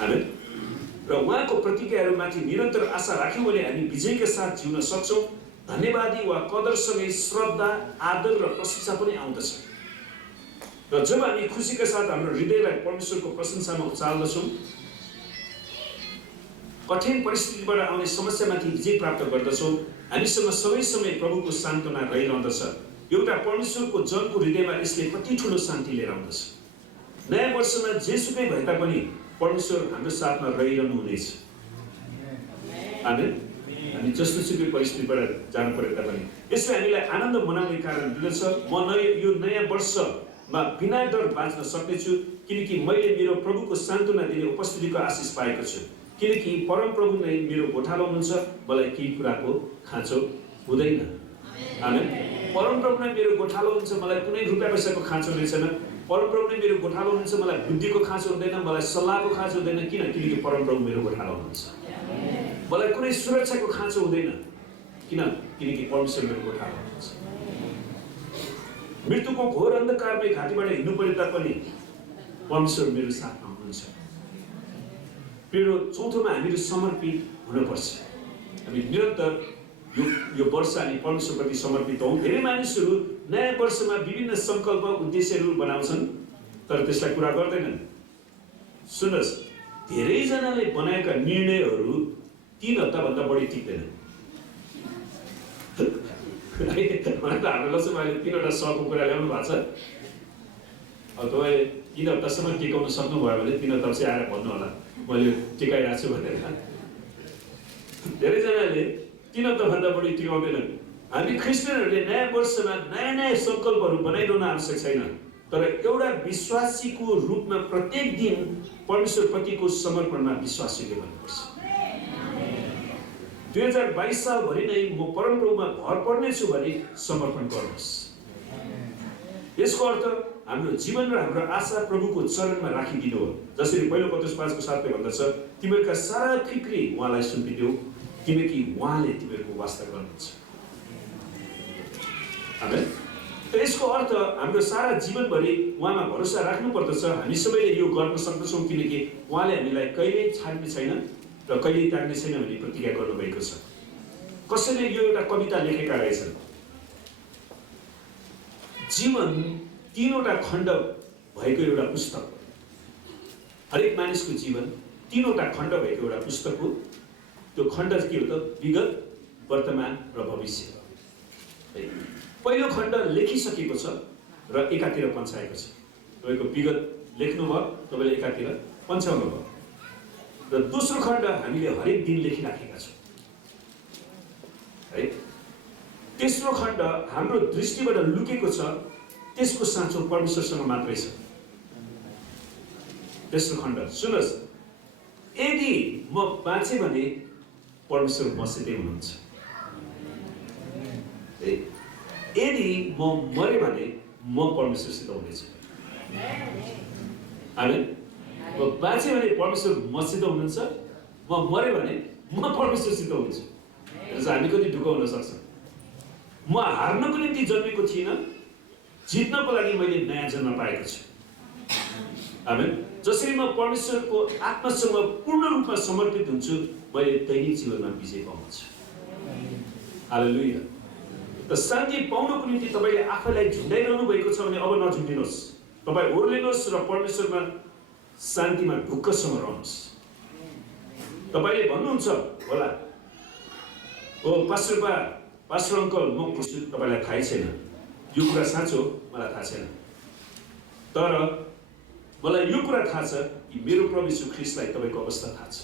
आमेन। र उहाँको प्रतिज्ञाहरूमाथि निरन्तर आशा राख्यौँ भने हामी विजयका साथ जिउन सक्छौँ। धन्यवादी वा कदरसँगै श्रद्धा, आदर र प्रशंसा पनि आउँदछ। र जब हामी खुसीका साथ हाम्रो हृदयलाई परमेश्वरको प्रशंसामा उचाल्दछौँ, कठिन परिस्थितिबाट आउने समस्यामाथि विजय प्राप्त गर्दछौँ, हामीसँग सबै समय प्रभुको सान्त्वना रहिरहँदछ। एउटा परमेश्वरको जनको हृदयमा यसले कति ठुलो शान्ति लिएर आउँदछ। नयाँ वर्षमा जेसुकै भए तापनि परमेश्वर हाम्रो साथमा रहिरहनु हुनेछ। आमेन। हामी जस्तो सुकै परिस्थितिबाट जानु परे तापनि यसले हामीलाई आनन्द मनाउने कारण दिँदछ। म यो नयाँ वर्षमा बिना डर बाँच्न सक्नेछु, किनकि मैले मेरो प्रभुको सान्त्वना दिने उपस्थितिको आशिष पाएको छु। किनकि परमप्रभु नै मेरो गोठालो हुनुहुन्छ, मलाई केही कुराको खाँचो हुँदैन। आमेन। परमप्रभु नै मेरो गोठालो हुन्छ, मलाई कुनै रुपियाँ पैसाको खाँचो नै छैन। परमप्रभु नै मेरो गोठालो हुनुहुन्छ, मलाई बुद्धिको खाँचो हुँदैन, मलाई सल्लाहको खाँचो हुँदैन। किनकि परमप्रभु मेरो गोठालो हुनुहुन्छ। मलाई कुनै सुरक्षाको खाँचो हुँदैन, किनकि परमेश्वर मेरो गोठालो हुनुहुन्छ। मृत्युको घोर अन्धकारमै घाटीबाट हिँड्नु परे तापनि परमेश्वर मेरो साथमा हुनुहुन्छ। मेरो चौथोमा हामीहरू समर्पित हुनुपर्छ। हामी निरन्तर यो वर्ष हामी परमेश्वरप्रति समर्पित हौँ। धेरै मानिसहरू नयाँ वर्षमा विभिन्न सङ्कल्प उद्देश्यहरू बनाउँछन्, तर त्यसलाई पुरा गर्दैनन्। सुन्नुहोस्, धेरैजनाले बनाएका निर्णयहरू 3 हप्ताभन्दा बढी टिक्दैन। हाम्रो लक्ष्यमाले 3वटा सहको कुरा ल्याउनु भएको छ। अब तपाईँ 3 हप्तासम्म टिकाउन सक्नुभयो भने 3 हप्तापछि आएर भन्नु होला मैले टिकाइरहेको छु भनेर। धेरैजनाले 3 हप्ताभन्दा बढी टिकाउँदैनन्। हामी क्रिस्चियनहरूले नयाँ वर्षमा नयाँ नयाँ सङ्कल्पहरू बनाइरहन आवश्यक छैन, तर एउटा विश्वासीको रूपमा प्रत्येक दिन परमेश्वरप्रतिको समर्पणमा विश्वास योग्य बन्नुपर्छ। 2022 सालभरि नै म परमप्रभुमा भर पर्नेछु भने समर्पण गर्नुहोस्। यसको अर्थ हाम्रो जीवन र हाम्रो आशा प्रभुको चरणमा राखिदिनु हो। जसरी पहिलो पत्रुस 5को 7ले भन्दछ, तिमीहरूका सारा फिक्री उहाँलाई सुम्पिदेऊ किनकि उहाँले तिमीहरूको वास्ता गर्नुहुन्छ। आमेन। यसको अर्थ हाम्रो सारा जीवनभरि उहाँमा भरोसा राख्नु पर्दछ। हामी सबैले यो गर्न सक्दछौँ किनकि उहाँले हामीलाई कहिल्यै छाड्ने छैन र कहिल्यै त्याग्ने छैन भन्ने प्रतिज्ञा गर्नुभएको छ। कसैले यो एउटा कविता लेखेका रहेछन्, जीवन 3वटा खण्ड भएको एउटा पुस्तक। हरेक मानिसको जीवन 3वटा खण्ड भएको एउटा पुस्तक हो। त्यो खण्ड के हो त? विगत, वर्तमान र भविष्य। पहिलो खण्ड लेखिसकेको छ र एकातिर पन्छाएको छ। तपाईँको विगत लेख्नुभयो, तपाईँले एकातिर पन्छाउनु भयो। र दोस्रो खण्ड हामीले हरेक दिन लेखिराखेका छौँ है। तेस्रो खण्ड हाम्रो दृष्टिबाट लुकेको छ, त्यसको साँचो परमेश्वरसँग मात्रै छ। तेस्रो खण्ड सुन्नुहोस्, यदि म बाँचे भने परमेश्वर मसितै हुनुहुन्छ। यदि म मरे भने म परमेश्वरसित हुनेछु। आमेन। म बाँचे भने परमेश्वर मसित हुनुहुन्छ, म मरे भने म परमेश्वरसित हुन्छु। हामी कति ढुक्क हुन सक्छ। म हार्नको निम्ति जन्मेको थिइनँ, जित्नको लागि मैले नयाँ जन्म पाएको छु। आमेन। जसरी म परमेश्वरको आत्मासँग पूर्ण रूपमा समर्पित हुन्छु, मैले दैनिक जीवनमा विजय पाउँछु। हालेलुया। त शान्ति पाउनको निम्ति तपाईँले आफैलाई झुन्डाइरहनु भएको छ भने अब नझुन्डिनुहोस्। तपाईँ ओर्लिनुहोस् र परमेश्वरमा शान्तिमा ढुक्कसँग रहनुहोस्। तपाईँले भन्नुहुन्छ होला, ओ पास्टर अङ्कल म खुसी, तपाईँलाई थाहै छैन। यो कुरा साँचो, मलाई थाहा छैन। तर मलाई यो कुरा थाहा छ कि मेरो प्रभु यीशु ख्रीष्टलाई तपाईँको अवस्था थाहा छ।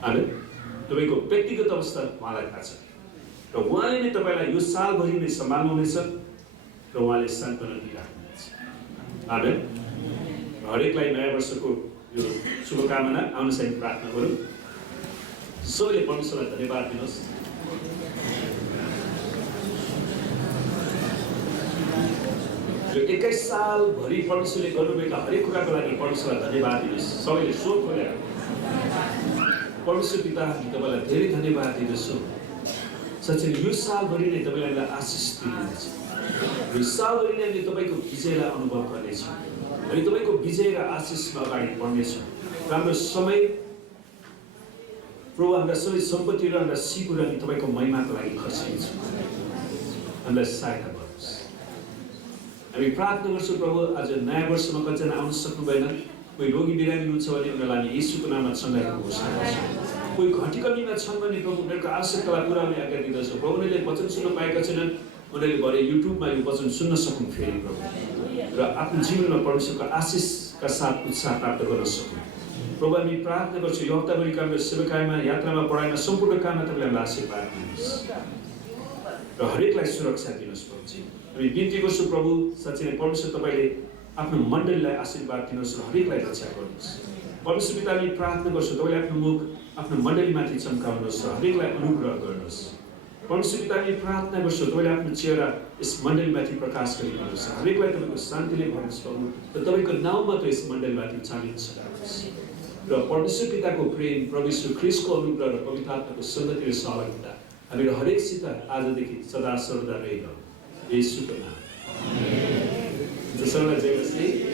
आमेन। तपाईँको व्यक्तिगत अवस्था उहाँलाई थाहा छ र उहाँले नै तपाईँलाई यो सालभरि नै सम्हाल्नुहुनेछ र उहाँले सान्त्वना दिइराख्नुहुन्छ। आमेन। हरेकलाई नयाँ वर्षको यो शुभकामना। आउनुहोस् हामी प्रार्थना गरौँ। सबैले परमेश्वरलाई धन्यवाद दिनुहोस्। यो 21 सालभरि परमेश्वरले गर्नुभएका हरेक कुराको लागि परमेश्वरलाई धन्यवाद दिनुहोस्। सबैले स्वर खोलेर परमेश्वर पिता, हामी तपाईँलाई धेरै धन्यवाद दिँदछौँ। साँच्चै यो सालभरि नै तपाईँले हामीलाई आशिष दिनुहुन्छ। यो सालभरि नै हामीले तपाईँको विजयलाई अनुभव गर्नेछौँ। हामी तपाईँको विजय र आशिषमा अगाडि बढ्नेछौँ। हाम्रो समय, प्रभु, हाम्रा सबै सम्पत्ति र हाम्रा सिकुरा हामी तपाईँको महिमाको लागि खर्चिन्छौँ। हामीलाई सहायता गर्नुहोस्। हामी प्रार्थना गर्छौँ प्रभु, आज नयाँ वर्षमा कतिजना आउन सक्नु भएन, कोही रोगी बिरामी हुनुहुन्छ भने उनीहरूलाई हामी येशूको नाममा चङ्गाइको घोषणा गर्छौँ। कोही घटी कमीमा छन् भने प्रभु उनीहरूको आवश्यकतालाई पुरा हुने आज्ञा दिँदछौँ। प्रभु उनीहरूले वचन सुन्न पाएका छैनन्, उनीहरूले भरे युट्युबमा यो वचन सुन्न सक्नु फेरि प्रभु, र आफ्नो जीवनमा परमेश्वरको आशिषका साथ उत्साह प्राप्त गर्न सक्नु। प्रभु हामी प्रार्थना गर्छौँ यो हप्ताभरिका हाम्रो सेवाकायमा, यात्रामा, पढाइमा, सम्पूर्ण काममा तपाईँले हामीलाई आशीर्वाद दिनुहोस् र हरेकलाई सुरक्षा दिनुहोस् प्रभुजी। हामी बिन्ती गर्छौँ प्रभु, साँच्चै नै परमेश्वर तपाईँले आफ्नो मण्डलीलाई आशीर्वाद दिनुहोस् र हरेकलाई रक्षा गर्नुहोस्। परमेश्वर पिता, हामी प्रार्थना गर्छौँ तपाईँले आफ्नो मुख आफ्नो मण्डलीमाथि चम्काउनुहोस् र हरेकलाई अनुग्रह गर्नुहोस्। परमेश्वर पिता, हामी प्रार्थना गर्छौँ तपाईँले आफ्नो चेहरा यस मण्डलीमाथि प्रकाश गरिदिनुहोस् र हरेकलाई तपाईँको शान्तिले भर्नुहोस् प्रभु, र तपाईँको नाउँमा त यस मण्डलीमाथि उचालिन सक्नुहोस्। र परमेश्वर पिताको प्रेम, प्रभु यीशु ख्रीष्टको अनुग्रह र पवित्र आत्माको सङ्गति र सहभागिता हामीहरू हरेकसित आजदेखि सदा सर्वदा रहिरहँ। येशूको नाम। जसलाई जय मसीह।